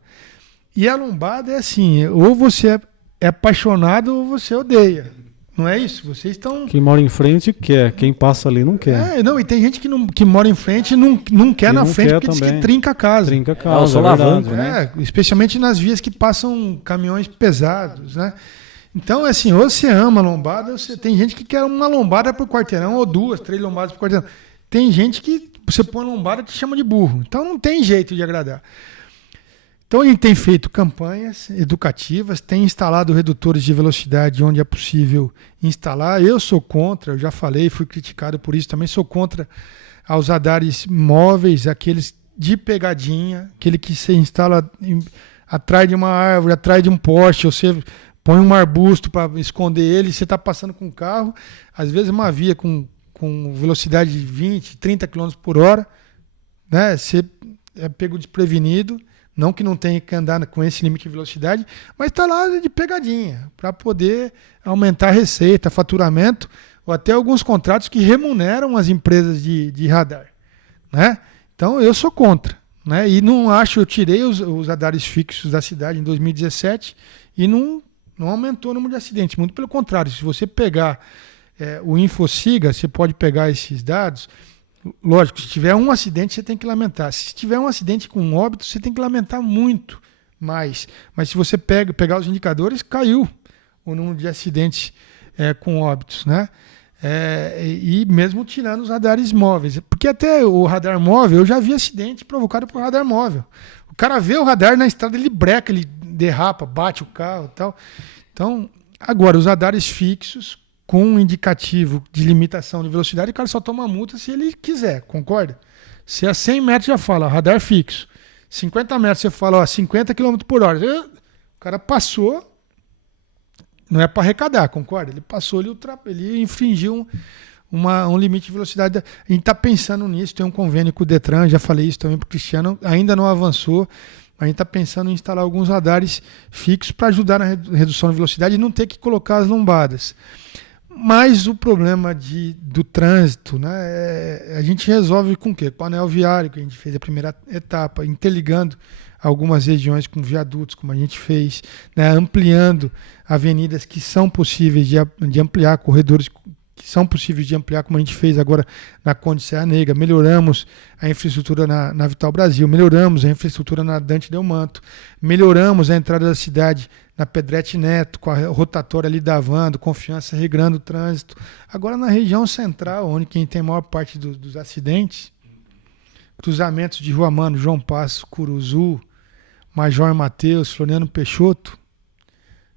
E a lombada é assim, ou você é apaixonado ou você odeia. Não é isso? Vocês estão... Quem mora em frente quer, quem passa ali não quer. E tem gente que mora em frente e não quer na frente porque diz que trinca a casa. Trinca a casa, é verdade, né? Especialmente nas vias que passam caminhões pesados, né? Então, assim, ou você ama a lombada, tem gente que quer uma lombada por quarteirão, ou 2, 3 lombadas por quarteirão. Tem gente que você põe lombada e te chama de burro. Então não tem jeito de agradar. Então a gente tem feito campanhas educativas, tem instalado redutores de velocidade onde é possível instalar. Eu sou contra, eu já falei, fui criticado por isso, também sou contra aos radares móveis, aqueles de pegadinha, aquele que você instala atrás de uma árvore, atrás de um poste, você põe um arbusto para esconder ele, você está passando com o carro, às vezes uma via com velocidade de 20, 30 km por hora, né? Você é pego desprevenido, não que não tenha que andar com esse limite de velocidade, mas está lá de pegadinha, para poder aumentar a receita, faturamento, ou até alguns contratos que remuneram as empresas de radar, né? Então eu sou contra, né? E não acho, eu tirei os radares fixos da cidade em 2017 e não aumentou o número de acidentes, muito pelo contrário, se você pegar o InfoSiga, você pode pegar esses dados. Lógico, se tiver um acidente, você tem que lamentar. Se tiver um acidente com óbito, você tem que lamentar muito mais. Mas se você pegar os indicadores, caiu o número de acidentes com óbitos, né? E mesmo tirando os radares móveis. Porque até o radar móvel, eu já vi acidente provocado por radar móvel. O cara vê o radar na estrada, ele breca, ele derrapa, bate o carro e tal. Então, agora, os radares fixos, com um indicativo de limitação de velocidade, o cara só toma multa se ele quiser, concorda? Se a 100 metros já fala, radar fixo. 50 metros você fala, 50 km por hora. O cara passou, não é para arrecadar, concorda? Ele passou, ele infringiu um limite de velocidade. A gente está pensando nisso, tem um convênio com o Detran, já falei isso também para o Cristiano, ainda não avançou. A gente está pensando em instalar alguns radares fixos para ajudar na redução de velocidade e não ter que colocar as lombadas. Mas o problema do trânsito, né, a gente resolve com o quê? Com o anel viário, que a gente fez a primeira etapa, interligando algumas regiões com viadutos, como a gente fez, né, ampliando avenidas que são possíveis de ampliar, corredores que são possíveis de ampliar, como a gente fez agora na Conde Serra Negra. Melhoramos a infraestrutura na Vital Brasil, melhoramos a infraestrutura na Dante Delmanto, melhoramos a entrada da cidade na Pedrete Neto, com a rotatória ali da Van, do Confiança, regrando o trânsito. Agora na região central, onde quem tem a maior parte dos acidentes, cruzamentos de Rua Mano, João Passo, Curuzu, Major Mateus, Floriano Peixoto,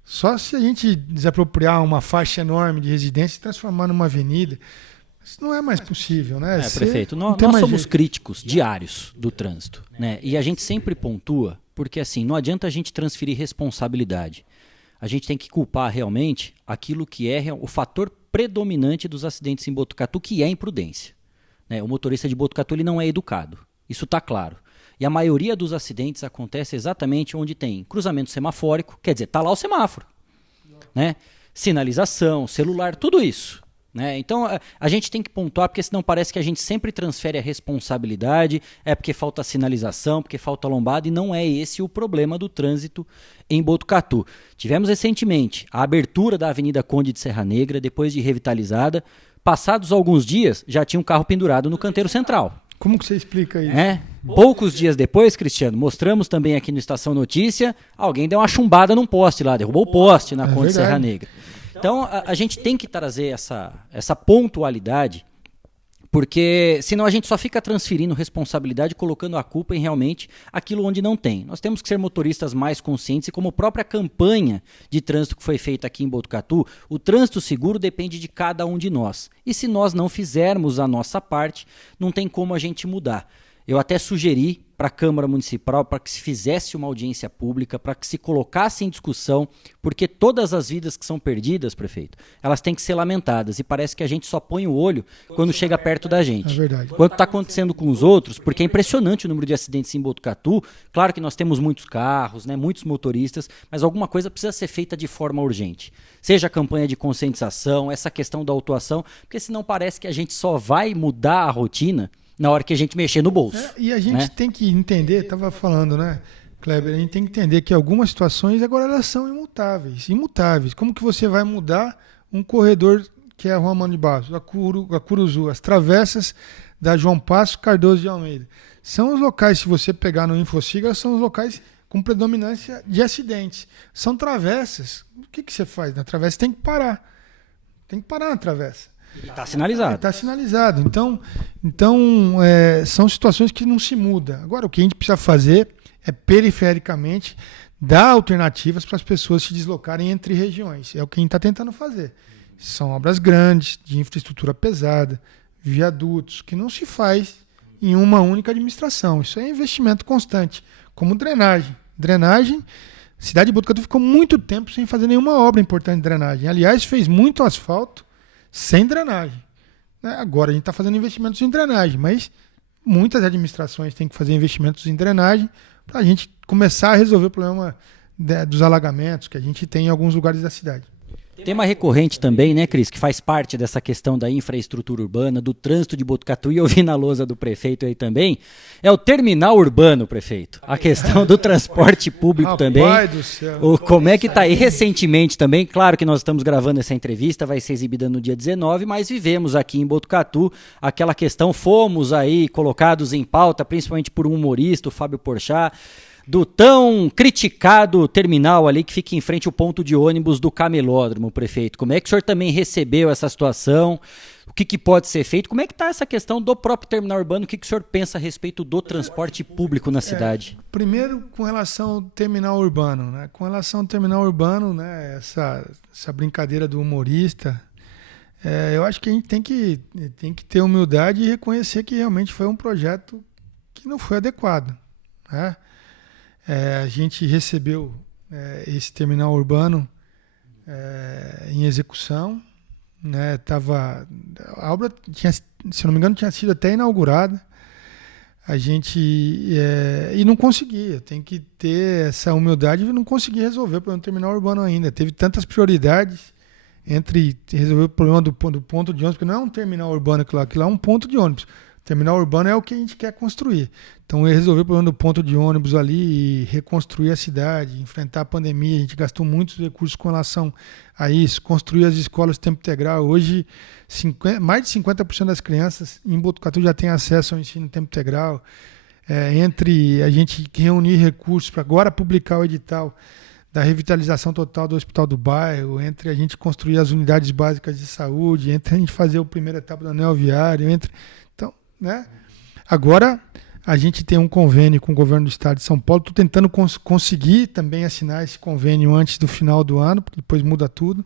só se a gente desapropriar uma faixa enorme de residência e transformar numa avenida, isso não é mais possível, né? Prefeito, nós somos críticos diários do trânsito, né? E a gente sempre pontua, porque assim, não adianta a gente transferir responsabilidade. A gente tem que culpar realmente aquilo que é o fator predominante dos acidentes em Botucatu, que é a imprudência, né? O motorista de Botucatu ele não é educado, isso está claro. E a maioria dos acidentes acontece exatamente onde tem cruzamento semafórico, quer dizer, está lá o semáforo, né? Sinalização, celular, tudo isso, né? Então a gente tem que pontuar, porque senão parece que a gente sempre transfere a responsabilidade, é porque falta sinalização, porque falta lombada, e não é esse o problema do trânsito em Botucatu. Tivemos recentemente a abertura da Avenida Conde de Serra Negra, depois de revitalizada, passados alguns dias já tinha um carro pendurado no canteiro central. Como que você explica isso? Poucos dias depois, Cristiano, mostramos também aqui no Estação Notícia, alguém deu uma chumbada num poste lá, derrubou o poste na Conde de Serra Negra. Então, a gente tem que trazer essa pontualidade Porque senão a gente só fica transferindo responsabilidade, colocando a culpa em realmente aquilo onde não tem. Nós temos que ser motoristas mais conscientes e como a própria campanha de trânsito que foi feita aqui em Botucatu, o trânsito seguro depende de cada um de nós. E se nós não fizermos a nossa parte, não tem como a gente mudar. Eu até sugeri para a Câmara Municipal para que se fizesse uma audiência pública, para que se colocasse em discussão, porque todas as vidas que são perdidas, prefeito, elas têm que ser lamentadas e parece que a gente só põe o olho quando chega perto da gente. É verdade. Quando está acontecendo com os outros, porque é impressionante o número de acidentes em Botucatu. Claro que nós temos muitos carros, né, muitos motoristas, mas alguma coisa precisa ser feita de forma urgente. Seja a campanha de conscientização, essa questão da autuação, porque senão parece que a gente só vai mudar a rotina na hora que a gente mexer no bolso. E a gente tem que entender, estava falando, né, Kleber, a gente tem que entender que algumas situações agora elas são imutáveis. Como que você vai mudar um corredor que é a Rua Mano de Barros, a Curuzu, as travessas da João Passo Cardoso de Almeida? São os locais, se você pegar no InfoSiga, são os locais com predominância de acidentes. São travessas. O que você faz na travessa? Tem que parar. Tem que parar na travessa. Está sinalizado. Está sinalizado. Então são situações que não se muda. Agora, o que a gente precisa fazer é, perifericamente, dar alternativas para as pessoas se deslocarem entre regiões. É o que a gente está tentando fazer. São obras grandes, de infraestrutura pesada, viadutos, que não se faz em uma única administração. Isso é investimento constante, como drenagem. Drenagem, a cidade de Botucatu ficou muito tempo sem fazer nenhuma obra importante de drenagem. Aliás, fez muito asfalto sem drenagem. Agora a gente está fazendo investimentos em drenagem, mas muitas administrações têm que fazer investimentos em drenagem para a gente começar a resolver o problema dos alagamentos que a gente tem em alguns lugares da cidade. Tema recorrente também, né, Cris, que faz parte dessa questão da infraestrutura urbana, do trânsito de Botucatu, e eu vi na lousa do prefeito aí também, é o terminal urbano, prefeito. A questão do transporte público também. Do céu. Como é que está aí recentemente também? Claro que nós estamos gravando essa entrevista, vai ser exibida no dia 19, mas vivemos aqui em Botucatu aquela questão, fomos aí colocados em pauta, principalmente por um humorista, o Fábio Porchat, do tão criticado terminal ali que fica em frente ao ponto de ônibus do Camelódromo, prefeito. Como é que o senhor também recebeu essa situação? O que pode ser feito? Como é que está essa questão do próprio terminal urbano? O que o senhor pensa a respeito do transporte público na cidade? Primeiro, com relação ao terminal urbano, né? Com relação ao terminal urbano, né? Essa brincadeira do humorista, eu acho que a gente tem que ter humildade e reconhecer que realmente foi um projeto que não foi adequado, né? A gente recebeu esse terminal urbano em execução, né? A obra, se não me engano, tinha sido até inaugurada. A gente e não conseguia. Tem que ter essa humildade e não conseguir resolver o problema do terminal urbano ainda. Teve tantas prioridades entre resolver o problema do ponto de ônibus, porque não é um terminal urbano aquilo lá é um ponto de ônibus. Terminal urbano é o que a gente quer construir. Então, resolver o problema do ponto de ônibus ali e reconstruir a cidade, enfrentar a pandemia. A gente gastou muitos recursos com relação a isso, construir as escolas de tempo integral. Hoje, mais de 50% das crianças em Botucatu já têm acesso ao ensino tempo integral. Entre a gente reunir recursos para agora publicar o edital da revitalização total do Hospital do Bairro, entre a gente construir as unidades básicas de saúde, entre a gente fazer a primeira etapa do anel viário, né? Agora a gente tem um convênio com o governo do estado de São Paulo. Estou tentando conseguir também assinar esse convênio antes do final do ano, porque depois muda tudo.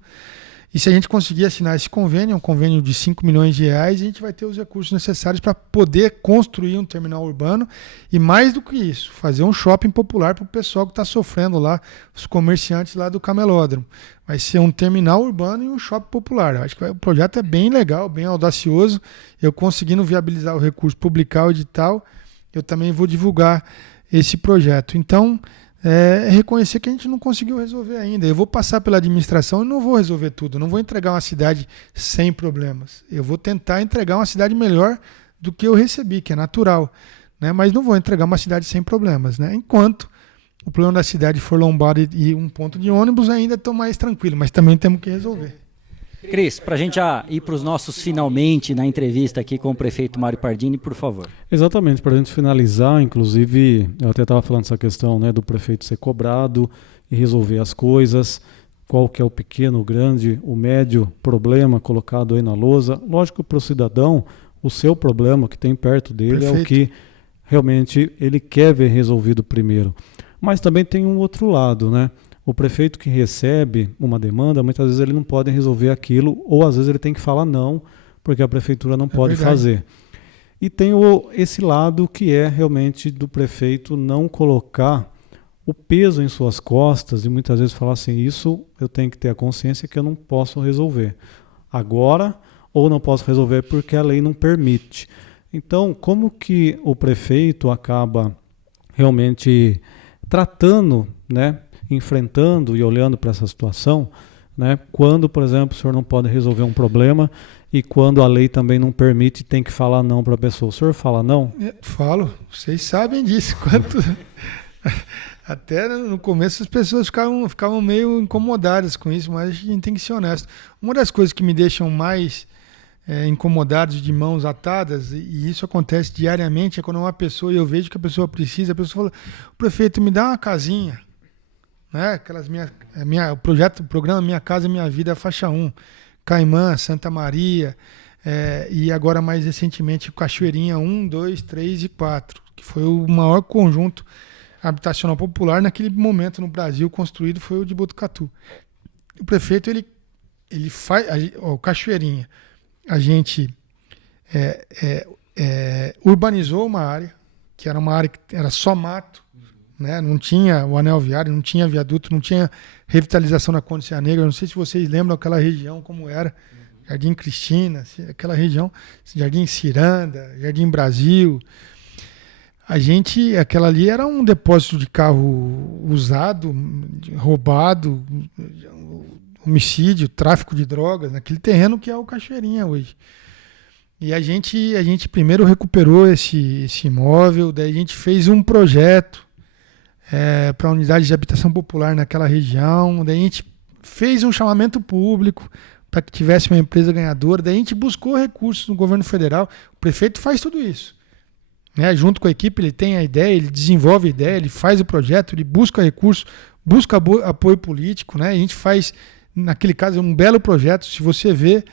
E se a gente conseguir assinar esse convênio, é um convênio de 5 milhões de reais, a gente vai ter os recursos necessários para poder construir um terminal urbano e, mais do que isso, fazer um shopping popular para o pessoal que está sofrendo lá, os comerciantes lá do Camelódromo. Vai ser um terminal urbano e um shopping popular. Eu acho que o projeto é bem legal, bem audacioso. Eu conseguindo viabilizar o recurso, publicar o edital, eu também vou divulgar esse projeto. Então, reconhecer que a gente não conseguiu resolver ainda. Eu vou passar pela administração e não vou resolver tudo. Não vou entregar uma cidade sem problemas. Eu vou tentar entregar uma cidade melhor do que eu recebi, que é natural, né? Mas não vou entregar uma cidade sem problemas, né? Enquanto o problema da cidade for lombada e um ponto de ônibus, ainda estou mais tranquilo, mas também temos que resolver. Cris, para a gente já ir para os nossos finalmente na entrevista aqui com o prefeito Mário Pardini, por favor. Exatamente, para a gente finalizar, inclusive, eu até estava falando essa questão, né, do prefeito ser cobrado e resolver as coisas, qual que é o pequeno, o grande, o médio problema colocado aí na lousa. Lógico, para o cidadão, o seu problema que tem perto dele. Perfeito. É o que realmente ele quer ver resolvido primeiro. Mas também tem um outro lado, né? O prefeito que recebe uma demanda, muitas vezes ele não pode resolver aquilo, ou às vezes ele tem que falar não, porque a prefeitura não pode fazer. E tem esse lado que é realmente do prefeito não colocar o peso em suas costas e muitas vezes falar assim, isso eu tenho que ter a consciência que eu não posso resolver agora, ou não posso resolver porque a lei não permite. Então, como que o prefeito acaba realmente tratando, né, enfrentando e olhando para essa situação, né, quando, por exemplo, o senhor não pode resolver um problema e quando a lei também não permite, tem que falar não para a pessoa. O senhor fala não? Falo, vocês sabem disso. Até no começo as pessoas ficavam meio incomodadas com isso, mas a gente tem que ser honesto. Uma das coisas que me deixam mais incomodados, de mãos atadas, e isso acontece diariamente, é quando uma pessoa, e eu vejo que a pessoa precisa, a pessoa fala, prefeito, me dá uma casinha, né? Aquelas o programa Minha Casa Minha Vida, faixa 1, Caimã, Santa Maria, e agora mais recentemente Cachoeirinha 1, 2, 3 e 4, que foi o maior conjunto habitacional popular naquele momento no Brasil construído, foi o de Botucatu. O prefeito, ele faz, o Cachoeirinha, a gente urbanizou uma área, que era uma área que era só mato, né? Não tinha o anel viário, não tinha viaduto, não tinha revitalização na Côndea Negra. Não sei se vocês lembram aquela região como era, Jardim Cristina, aquela região, Jardim Ciranda, Jardim Brasil. Aquela ali era um depósito de carro usado, roubado, homicídio, tráfico de drogas, naquele terreno que é o Cachoeirinha hoje. E a gente primeiro recuperou esse imóvel, daí a gente fez um projeto para a unidade de habitação popular naquela região, daí a gente fez um chamamento público para que tivesse uma empresa ganhadora, daí a gente buscou recursos no governo federal. O prefeito faz tudo isso, né? Junto com a equipe, ele tem a ideia, ele desenvolve a ideia, ele faz o projeto, ele busca recursos, busca apoio político, né? A gente faz, naquele caso, um belo projeto. Se você vê,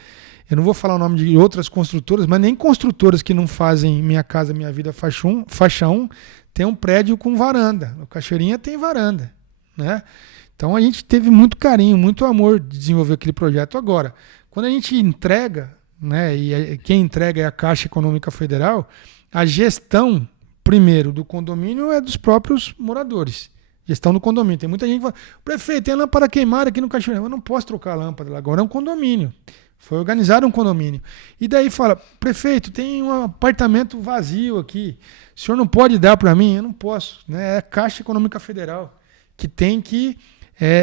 eu não vou falar o nome de outras construtoras, mas nem construtoras que não fazem Minha Casa Minha Vida faixa 1, tem um prédio com varanda. O Cachoeirinha tem varanda, né? Então a gente teve muito carinho, muito amor de desenvolver aquele projeto. Agora, quando a gente entrega, né, e quem entrega é a Caixa Econômica Federal, a gestão, primeiro, do condomínio é dos próprios moradores. Gestão do condomínio. Tem muita gente que fala, prefeito, tem lâmpada queimada aqui no Cachoeirinha. Eu não posso trocar a lâmpada, agora é um condomínio. Foi organizado um condomínio. E daí fala, prefeito, tem um apartamento vazio aqui, o senhor não pode dar para mim? Eu não posso, né? É a Caixa Econômica Federal que tem que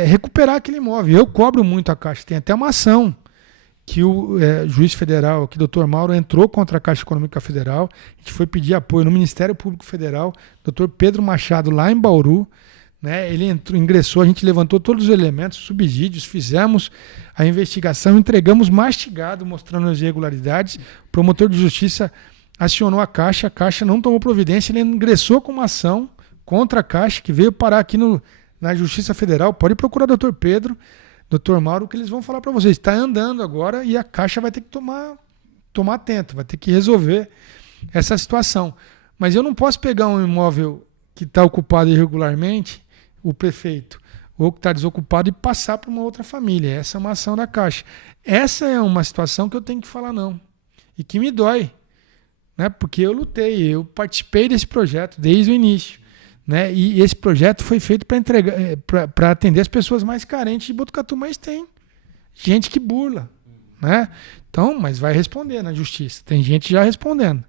recuperar aquele imóvel. Eu cobro muito a Caixa, tem até uma ação que o juiz federal, que o doutor Mauro, entrou contra a Caixa Econômica Federal. A gente foi pedir apoio no Ministério Público Federal, doutor Pedro Machado, lá em Bauru, né? Ele ingressou, a gente levantou todos os elementos, subsídios, fizemos a investigação, entregamos mastigado, mostrando as irregularidades. O promotor de justiça acionou a Caixa não tomou providência, ele ingressou com uma ação contra a Caixa, que veio parar aqui na Justiça Federal. Pode procurar o doutor Pedro, doutor Mauro, que eles vão falar para vocês. Está andando agora e a Caixa vai ter que tomar atento, vai ter que resolver essa situação. Mas eu não posso pegar um imóvel que está ocupado irregularmente, o prefeito, ou que está desocupado, e passar para uma outra família. Essa é uma ação da Caixa. Essa é uma situação que eu tenho que falar não. E que me dói, né? Porque eu lutei, eu participei desse projeto desde o início, né? E esse projeto foi feito para atender as pessoas mais carentes de Botucatu, mas tem gente que burla, né? Então, mas vai responder na justiça. Tem gente já respondendo.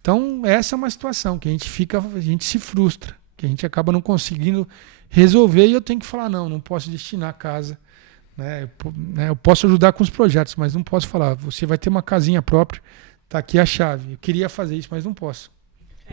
Então, essa é uma situação que a gente se frustra, que a gente acaba não conseguindo resolver, e eu tenho que falar, não posso destinar a casa, né? Eu posso ajudar com os projetos, mas não posso falar, você vai ter uma casinha própria, tá aqui a chave. Eu queria fazer isso, mas não posso.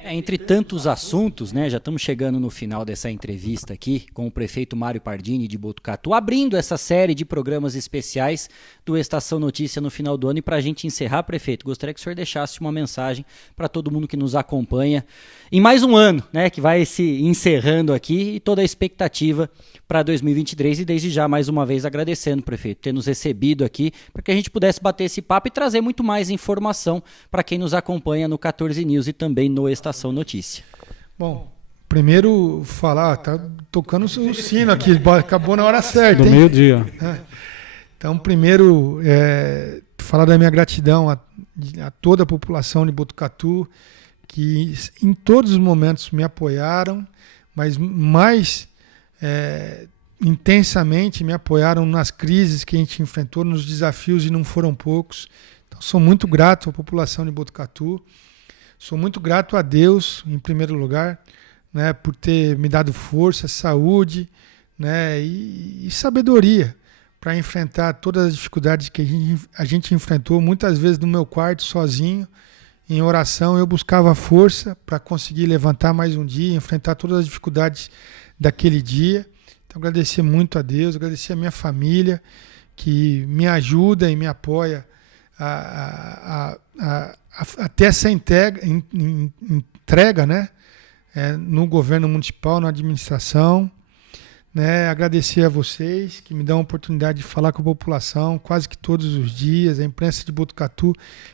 Entre tantos assuntos, né, já estamos chegando no final dessa entrevista aqui com o prefeito Mário Pardini de Botucatu, abrindo essa série de programas especiais do Estação Notícia no final do ano. E para a gente encerrar, prefeito, gostaria que o senhor deixasse uma mensagem para todo mundo que nos acompanha em mais um ano, né, que vai se encerrando aqui, e toda a expectativa para 2023. E desde já, mais uma vez, agradecendo, prefeito, ter nos recebido aqui para que a gente pudesse bater esse papo e trazer muito mais informação para quem nos acompanha no 14 News e também no Estação Notícia. Bom, primeiro falar, tá tocando o sino aqui, acabou na hora certa, do meio-dia. Então, primeiro, falar da minha gratidão a toda a população de Botucatu, que em todos os momentos me apoiaram, mas mais intensamente me apoiaram nas crises que a gente enfrentou, nos desafios, e não foram poucos. Então, sou muito grato à população de Botucatu. Sou muito grato a Deus, em primeiro lugar, né, por ter me dado força, saúde, né, e sabedoria para enfrentar todas as dificuldades que a gente enfrentou. Muitas vezes no meu quarto, sozinho, em oração, eu buscava força para conseguir levantar mais um dia, enfrentar todas as dificuldades daquele dia. Então, agradecer muito a Deus, agradecer a minha família, que me ajuda e me apoia até essa entrega, né, no governo municipal, na administração, né, agradecer a vocês que me dão a oportunidade de falar com a população quase que todos os dias, a imprensa de Botucatu,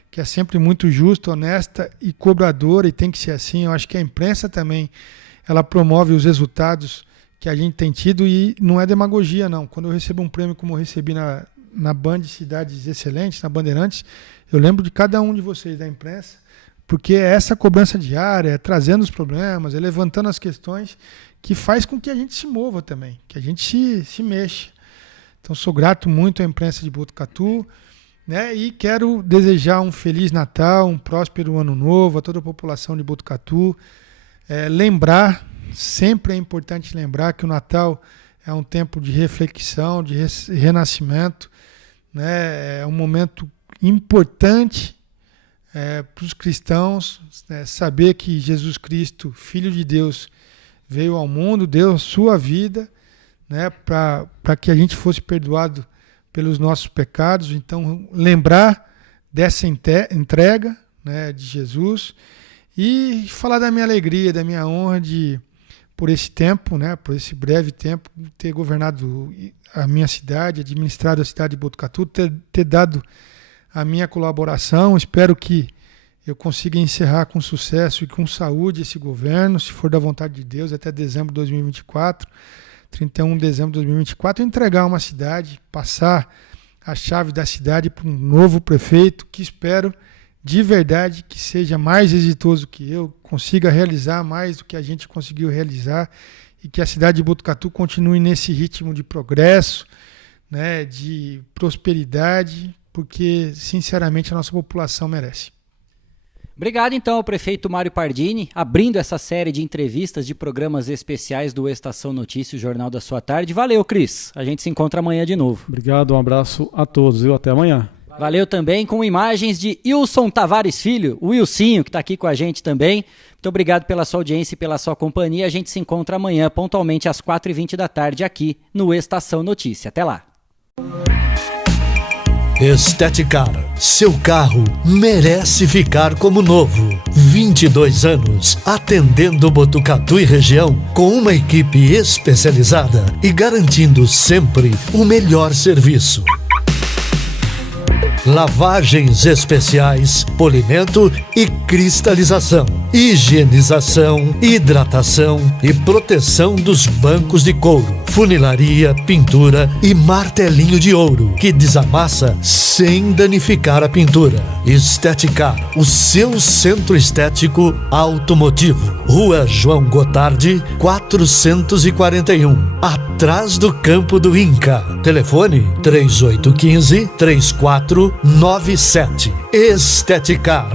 que é sempre muito justa, honesta e cobradora, e tem que ser assim. Eu acho que a imprensa também, ela promove os resultados que a gente tem tido, e não é demagogia, não. Quando eu recebo um prêmio como eu recebi na Band Cidades Excelentes, na Bandeirantes, eu lembro de cada um de vocês da imprensa, porque é essa cobrança diária, é trazendo os problemas, é levantando as questões, que faz com que a gente se mova também, que a gente se mexa. Então, sou grato muito à imprensa de Botucatu, né, e quero desejar um Feliz Natal, um próspero Ano Novo a toda a população de Botucatu. Lembrar, sempre é importante lembrar que o Natal é um tempo de reflexão, de renascimento, né, é um momento importante para os cristãos, né, saber que Jesus Cristo, Filho de Deus, veio ao mundo, deu a sua vida, né, para que a gente fosse perdoado pelos nossos pecados. Então, lembrar dessa entrega, né, de Jesus, e falar da minha alegria, da minha honra por esse tempo, né, por esse breve tempo, ter governado a minha cidade, administrado a cidade de Botucatu, ter dado a minha colaboração. Espero que eu consiga encerrar com sucesso e com saúde esse governo, se for da vontade de Deus, até dezembro de 2024, 31 de dezembro de 2024, entregar uma cidade, passar a chave da cidade para um novo prefeito, que espero de verdade que seja mais exitoso que eu, consiga realizar mais do que a gente conseguiu realizar, e que a cidade de Botucatu continue nesse ritmo de progresso, né, de prosperidade, porque, sinceramente, a nossa população merece. Obrigado, então, ao prefeito Mário Pardini, abrindo essa série de entrevistas de programas especiais do Estação Notícia, o Jornal da Sua Tarde. Valeu, Cris. A gente se encontra amanhã de novo. Obrigado, um abraço a todos, viu? Até amanhã. Valeu também, com imagens de Wilson Tavares Filho, o Wilsinho, que está aqui com a gente também. Muito obrigado pela sua audiência e pela sua companhia. A gente se encontra amanhã, pontualmente às 4h20 da tarde, aqui no Estação Notícia. Até lá. Esteticar, seu carro merece ficar como novo. 22 anos atendendo Botucatu e região com uma equipe especializada e garantindo sempre o melhor serviço. Lavagens especiais, polimento e cristalização, higienização, hidratação e proteção dos bancos de couro, funilaria, pintura e martelinho de ouro, que desamassa sem danificar a pintura. Esteticar, o seu centro estético automotivo. Rua João Gotardi, 441, atrás do Campo do Inca. Telefone 3815-3497. Esteticar.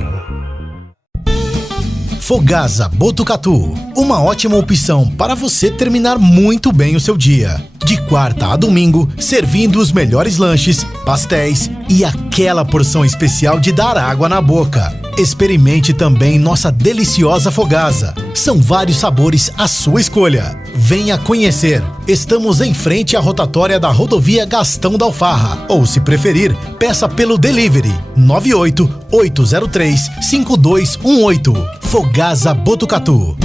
Fogasa Botucatu, uma ótima opção para você terminar muito bem o seu dia. De quarta a domingo, servindo os melhores lanches, pastéis e aquela porção especial de dar água na boca. Experimente também nossa deliciosa Fogaza. São vários sabores à sua escolha. Venha conhecer. Estamos em frente à rotatória da rodovia Gastão da Alfarra. Ou, se preferir, peça pelo delivery 98-803-5218. Fogaza Botucatu.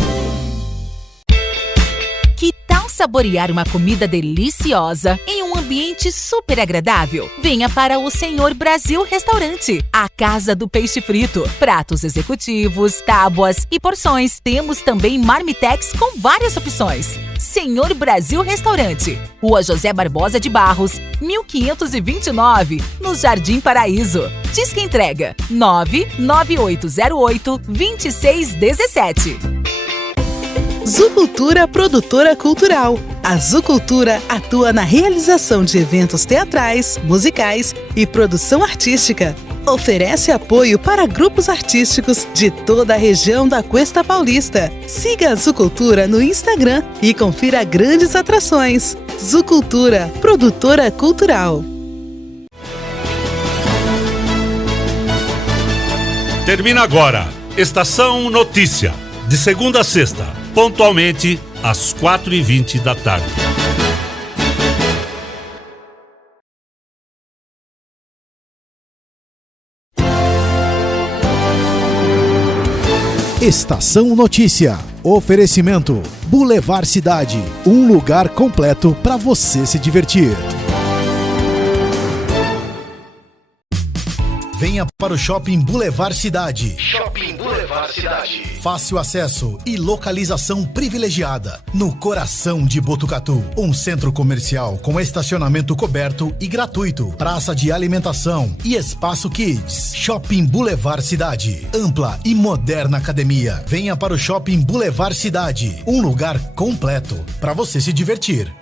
Que tal saborear uma comida deliciosa em um ambiente super agradável? Venha para o Senhor Brasil Restaurante, a casa do peixe frito, pratos executivos, tábuas e porções. Temos também marmitex com várias opções. Senhor Brasil Restaurante, Rua José Barbosa de Barros, 1529, no Jardim Paraíso. Disque entrega 99808-2617. Zucultura Produtora Cultural. A Zucultura atua na realização de eventos teatrais, musicais e produção artística. Oferece apoio para grupos artísticos de toda a região da Cuesta Paulista. Siga a Zucultura no Instagram e confira grandes atrações. Zucultura Produtora Cultural. Termina agora. Estação Notícia. De segunda a sexta, pontualmente às 4h20 da tarde. Estação Notícia. Oferecimento Boulevard Cidade, um lugar completo para você se divertir. Venha para o Shopping Boulevard Cidade. Shopping Boulevard Cidade. Fácil acesso e localização privilegiada. No coração de Botucatu. Um centro comercial com estacionamento coberto e gratuito. Praça de alimentação e espaço kids. Shopping Boulevard Cidade. Ampla e moderna academia. Venha para o Shopping Boulevard Cidade. Um lugar completo para você se divertir.